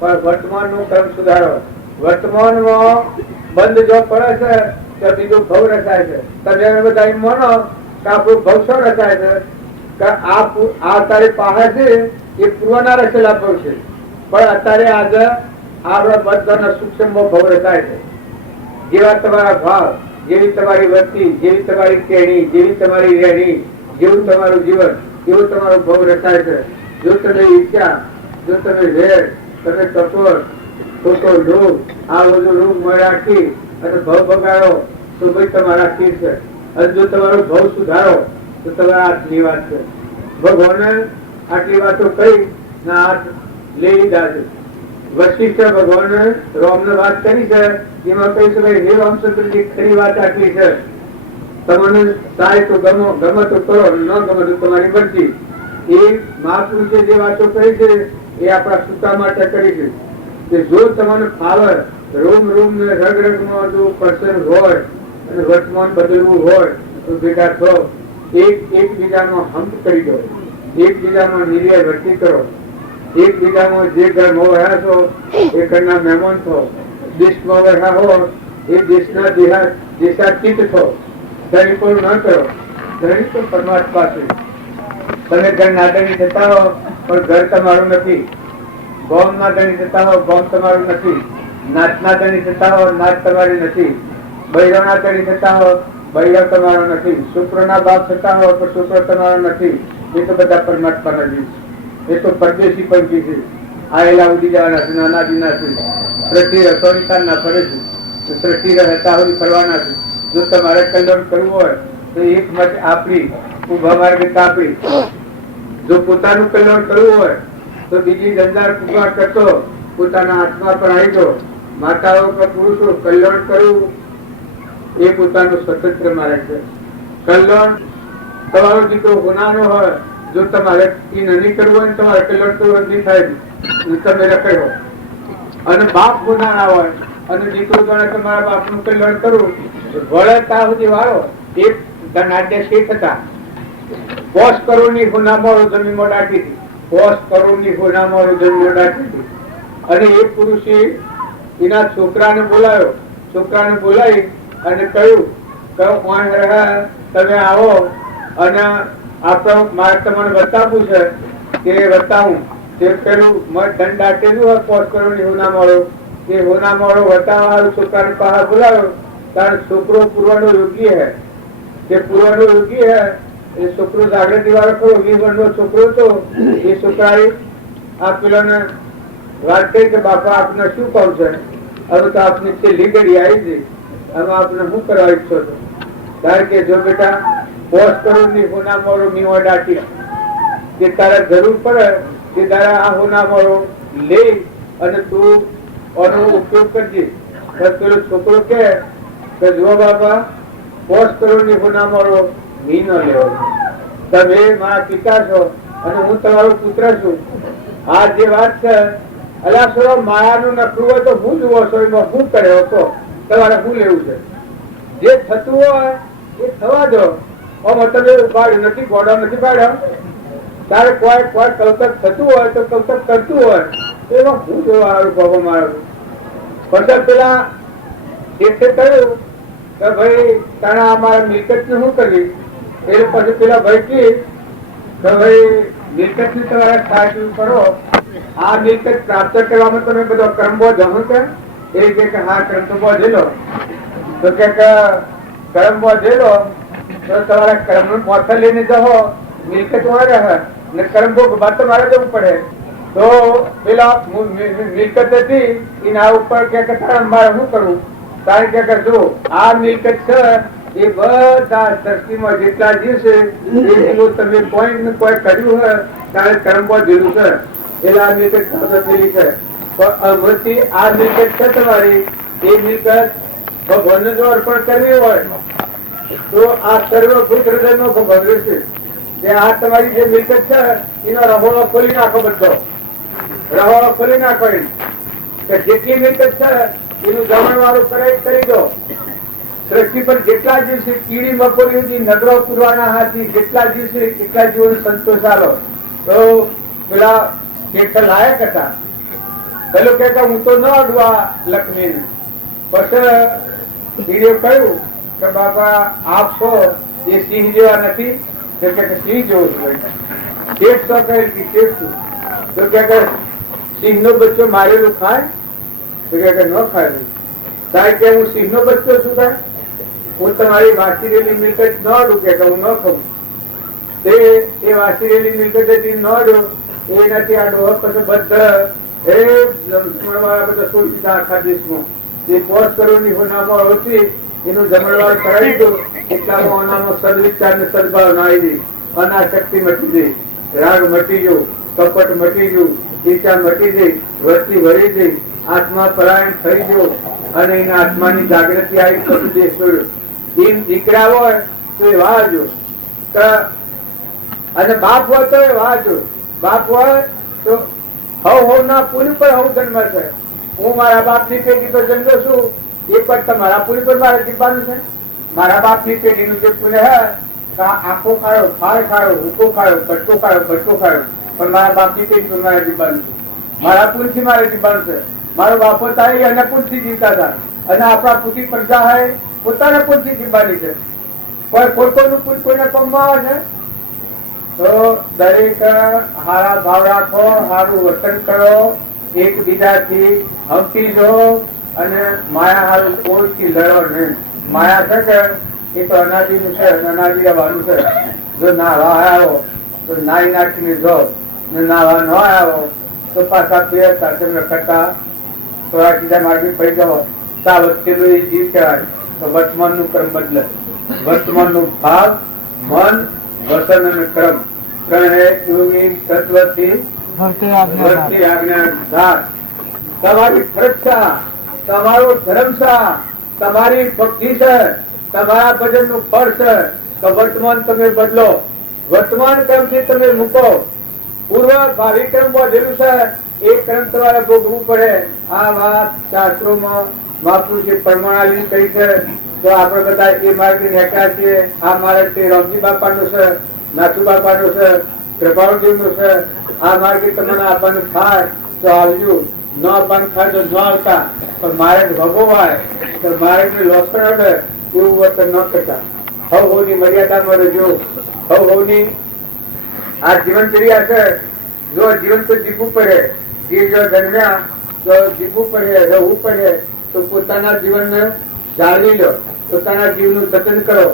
પણ વર્તમાનનું ક્રમ સુધારો. વર્તમાનમાં બંધ જો પડે છે તો બીજું ભવ રચાય છે. તમે બધા એમ માનો કે આપણું ભવ શું રચાય છે કે આ તારી પાસે છે એ પૂર્વના રચેલા ભવ છે, પણ અત્યારે આજે આપણા બધાના સૂક્ષ્મ ભવ રચાય છે. જેવા તમારા ભાવ, જેવી તમારી વસ્તી, જેવી તમારી કેણી, જેવી તમારી રેણી, જેવું તમારું જીવન, એવું તમારું ભવ રચાય છે. જો તમે ઈચ્છા, જો તમે વેર, તમે કપોર, ખોટો લોભ, આ બધું રૂપ માં રાખી અને ભવ બગાડો તો ભાઈ તમારા ખીર છે. અને જો તમારો ભવ સુધારો તો તમારા હાથની વાત છે. ભગવાને આટલી વાતો કહી ના હાથ લઈ લીધા છે. વશિષ્ઠ ભગવાને રામને વાત કરી છે, એમાં કહી છે હે રામચંદ્રજી, ખરી વાત આટલી છે. તમને થાય તો ગમે તો કરો, ન ગમે તો તમારી મરજી. એ મહાપુરુષે જે વાતો કરી છે એ આપણા સુતા માટે કરી છે કે જો તમને ફાવે રૂમ ને રગ રગમાં જો પર્સન હોય અને વર્તમાન બદલવું હોય તો ભેગા થો. એકબીજામાં હંપ કરી દો, એકબીજામાં નિર્ણય વર્તી કરો, એકબીજામાં જે ઘરમાં રહ્યા છો એ ઘરના મહેમાન થો. દેશમાં રહ્યા હો એ દેશના દેશાતીત થો. ધણી પણ ન કરો, ધણી તો પરમાત્મા છે. તમે ઘર નાદણી થતા હો પણ ઘર તમારું નથી. ગોમ નાદણી થતા હો, ગોમ તમારું નથી. નાચના ધણી થતા હો, નાચ તમારી નથી. બૈરોના ધણી થતા હો, બૈરો તમારો નથી. શુક્રના બાપ થતા હો પણ શુક્ર તમારો નથી. એ તો બધા પરમાત્માના જીવ છે. એ તો પરદેશી પંખી છે. આયેલા ઉડી જવાના છે, નાનાજીના છે. સૃષ્ટિ રસોઈના ફરે છે, સૃષ્ટિ રહેતા હોય ફરવાના છે. જો તમારે કલ્યાણ કરવું હોય તો એક મત આપણી ઉભા માર્ગે કાપડી. જો પોતાનું કલ્યાણ કરવું હોય તો બીજી જંજાર પુકાર કરતો પોતાના આત્મા પર આવી દો. માતાઓ કે પુરુષો કલ્યાણ કરવું એ પોતાનું સ્વતંત્ર મારે છે. કલ્યાણ તમારો દીકરો ગુનાનો હોય, જો તમારે એ નહીં કરવું હોય તમારે કલ્યાણ કરવું નહીં થાય, તમે રખડો. અને બાપ ગુનાના હોય અને દીકરો જાણે તમારા બાપનું કલ્યાણ કરવું વળે ત્યાં સુધી વાળો. એક ધનાઢ્ય શેઠ હતા, 5 કરોડની ગુનામાં જમીનમાં દાટી હતી. 5 કરોડની ગુનામાં જમીનમાં દાટી હતી. અને એ પુરુષે એના છોકરાને બોલાવ્યો. છોકરાને બોલાવી અને કહ્યું કહું કોણ રહે તમે આવો અને આપણો મારે તમને બતાવવું છે કે બતાવું તે પેલું મત દંડ દાટેલું પોસ્ટ કરો હોના મળો એ હોના મળો બતાવવા છોકરાને પાસે બોલાવ્યો કારણ છોકરો પૂર્વનો યોગી હે જે પૂર્વનો યોગી હે એ છોકરો જાગૃતિ વાળો ખરો 20 વર્ષનો છોકરો હતો એ છોકરાએ આ પેલાને વાત કરી કે બાપા આપને શું કહું છે હવે તો આપની છેલ્લી ઘડી આવી છે હવે આપને શું કરવા ઈચ્છો છો કારણ કે જો બેટા પોસ્ટ કરું ની હોના મળો મીવા દાટી કે તારે જરૂર પડે કે તારા આ હોના મળો લે અને તું આનો ઉપયોગ કરજે પેલો છોકરો કે જો બાપા પોસ્ટ કરોડ ની હોના મળો મી ન લેવો તમે મારા પિતા છો અને હું તમારો પુત્ર છું આ જે વાત છે અલા સરો માયાનું નકરું હોય તો હું જુઓ છો એમાં શું કર્યો તો તમારે શું લેવું છે જે થતું હોય એ થવા દો તમે ઉપાડ્યું નથી ગોડા નથી પાડ્યો તારે કોઈ કૌતક થતું હોય તો કૌતક કરતું હોય તો એમાં હું જોવા આવ્યું બાબા મારું પછી પેલા શેઠે કહ્યું કે ભાઈ તારે અમારા મિલકત ને શું કરવી એ પછી પેલા ભાઈ કે ભાઈ મિલકત ની તમારે ખાસ કરો આ મિલકત પ્રાપ્ત કરવામાં તમે બધો કર્મો જમો કે એ કે હા કર્મો જેલો તો કે કર્મો જેલો તો તમારા કર્મ નું મોથા લઈને જવો મિલકત વાળા રહે ને કર્મ ભોગ બાદ તમારે જવું પડે તો પેલા મિલકત હતી એના ઉપર કે મારે શું કરવું તારે કે જો આ મિલકત છે એ બધા ધરતીમાં જેટલા જીવ છે એ તમે કોઈ કોઈ કર્યું હોય તારે કર્મ જેલું છે એટલે આ મિલકત થયેલી છે પણ અમથી આ મિલકત છે તમારી એ મિલકત ભગવાનને જો અર્પણ કરવી હોય તો આ સર્વભૂત હૃદય નો ભગવાન છે કે આ તમારી જે મિલકત છે એનો રહોળો ખોલી નાખો બધો રહોળો ખોલી નાખો કે જેટલી મિલકત છે એનું જમણ વાળું કરી દો સૃષ્ટિ પર જેટલા જીવ છે કીડી મકોડી નગરો પૂરવાના હાથી જેટલા જીવ છે કેટલા જીવોને સંતોષ આલો તો પેલા શેઠ લાયક હતા પેલો કે હું તો ન અડવા લક્ષ્મી પછી કીડીએ કહ્યું કે બાબા આપ છો એ સિંહ જેવા નથી કે સિંહ જેવો છું શેઠ તો કહે શેઠ છું તો કે સિંહ નો બચ્ચો મારેલું ખાય તો કે ન ખાય તારે કે હું સિંહ નો બચ્ચો છું કે હું તમારી વાસીરેલી મિલકત ન અડું કે હું ન ખાઉં તે એ વાસીરેલી મિલકત હતી ન અડ્યો એ નથી આડો પછી બધા એ જમણવાળા બધા સોળ દીધા આખા દેશમાં જે પોસ્ટ કરોડની હોનામાં હતી એનું જમણવાર કરાવી દીધું એટલામાં અનામાં સદવિચાર ને સદભાવ ના આવી અનાશક્તિ મટી ગઈ રાગ મટી ગયો કપટ મટી ગયું ઈચ્છા મટી ગઈ વસ્તી ભરી ગઈ આત્મા પરાયણ થઈ ગયો અને એના આત્માની જાગૃતિ આવી બધું જે છોડ્યું એમ દીકરા હોય તો એ વાજો અને બાપ હોય તો એ વાજો બાપ હોય તો હવ ના પૂરી પર હું જન્મ છે હું મારા બાપ ની પેઢી પર જન્મ્યો છું એ પણ તમારા પૂરી પર મારે જીવવાનું છે મારા બાપ ની પેઢી નું જે પુણ્ય હે આખો ખાયો ફાળ ખાયો હુકો ખાયો બટકો ખાયો પણ મારા બાપ ની પેઢી પર મારે જીવવાનું છે મારા પુલ થી મારે જીવવાનું છે મારો બાપો થાય અને પુલ થી જીવતા હતા અને આપણા પુતી પ્રજા હોય પોતાના પુલ થી જીવવાની છે કોઈનું પુલ કોઈને પગમાં આવે છે તો દરેક હારા ભાવ રાખો સારું વર્તન કરો એકબીજાથી હમતી જો અને માયા હારું કોઈથી લડો નહીં માયા છે કે એ તો અનાજી નું છે અનાજી આવવાનું છે જો નાવા આવ્યો તો નાઈ નાખીને જો ને નાવા ન આવ્યો તો પાછા ફેરતા તેમને કરતા થોડા કીધા માર્ગે પડી જાઓ તા વચ્ચે જીવ કહેવાય તો વર્તમાન નું કર્મ બદલે વર્તમાન નું ભાવ મન વસન અને કર્મ તમારી ફરજ તમારો ધર્મ તમારી ભક્તિ છે તમારા ભજન નું ફળ છે તો વર્તમાન તમે બદલો વર્તમાન કર્મ થી તમે મૂકો પૂર્વ ભાવિ કર્મ વધેલું છે એ કર્મ તમારે ભોગવવું પડે આ વાત શાસ્ત્રોમાં મહાપુરુષે પરમાણાલી કહી છે તો આપણે બધા એ માર્ગ નેતા છીએ આ માર્ગ છે રામજી બાપા નો છે નાથુ બાપા નો છે કૃપાળજી નો છે આ માર્ગે તમને આપવાનું થાય તો આવજો ન આપવાનું થાય તો ન આવતા પણ માર્ગ ભોગવાય તો માર્ગ ને લોસ કરે એવું વર્તન ન કરતા. હવની મર્યાદામાં રહેજો. હવની આ જીવન ક્રિયા છે. જો જીવન તો જીવવું પડે. જીવ જો જન્મ્યા તો જીવવું પડે, રહેવું પડે. તો પોતાના જીવનને જાળવી લો, પોતાના જીવનું જતન કરો.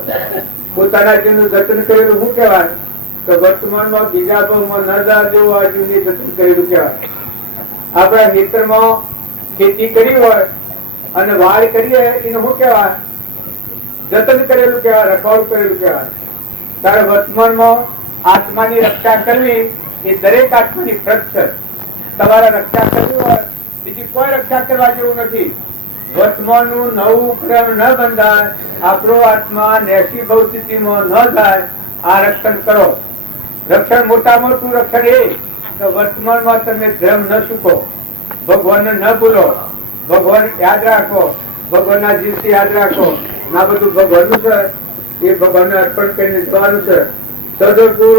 પોતાના જીવનું જતન કરેલું શું કહેવાય? તો વર્તમાનમાં બીજા ભાવમાં ન જા જેવું આ જીવની જતન કરેલું કહેવાય. આપણા ખેતરમાં ખેતી કરી હોય અને વાડ કરીએ એને શું કહેવાય? જતન કરેલું કહેવાય, રખવાડું કરેલું કહેવાય. તારે વર્તમાનમાં આત્માની રક્ષા કરવી એ દરેક આત્માની ફરજ છે. તમારે રક્ષા કરવી હોય બીજી કોઈ રક્ષા કરવા જેવું નથી. વર્તમાનનું નવું ક્રમ ન બંધાય, આપણો આત્મા નેશી ભવ સ્થિતિમાં ન જાય, આ રક્ષણ કરો. રક્ષણ મોટા મોટું રક્ષણ એ તો વર્તમાનમાં તમે ધર્મ ન ચૂકો, ભગવાનને ન ભૂલો, ભગવાન યાદ રાખો, ભગવાનના જીવથી યાદ રાખો. ના બધું ભગવાનનું છે, એ ભગવાનને અર્પણ કરીને જવાનું છે. સદગુરુ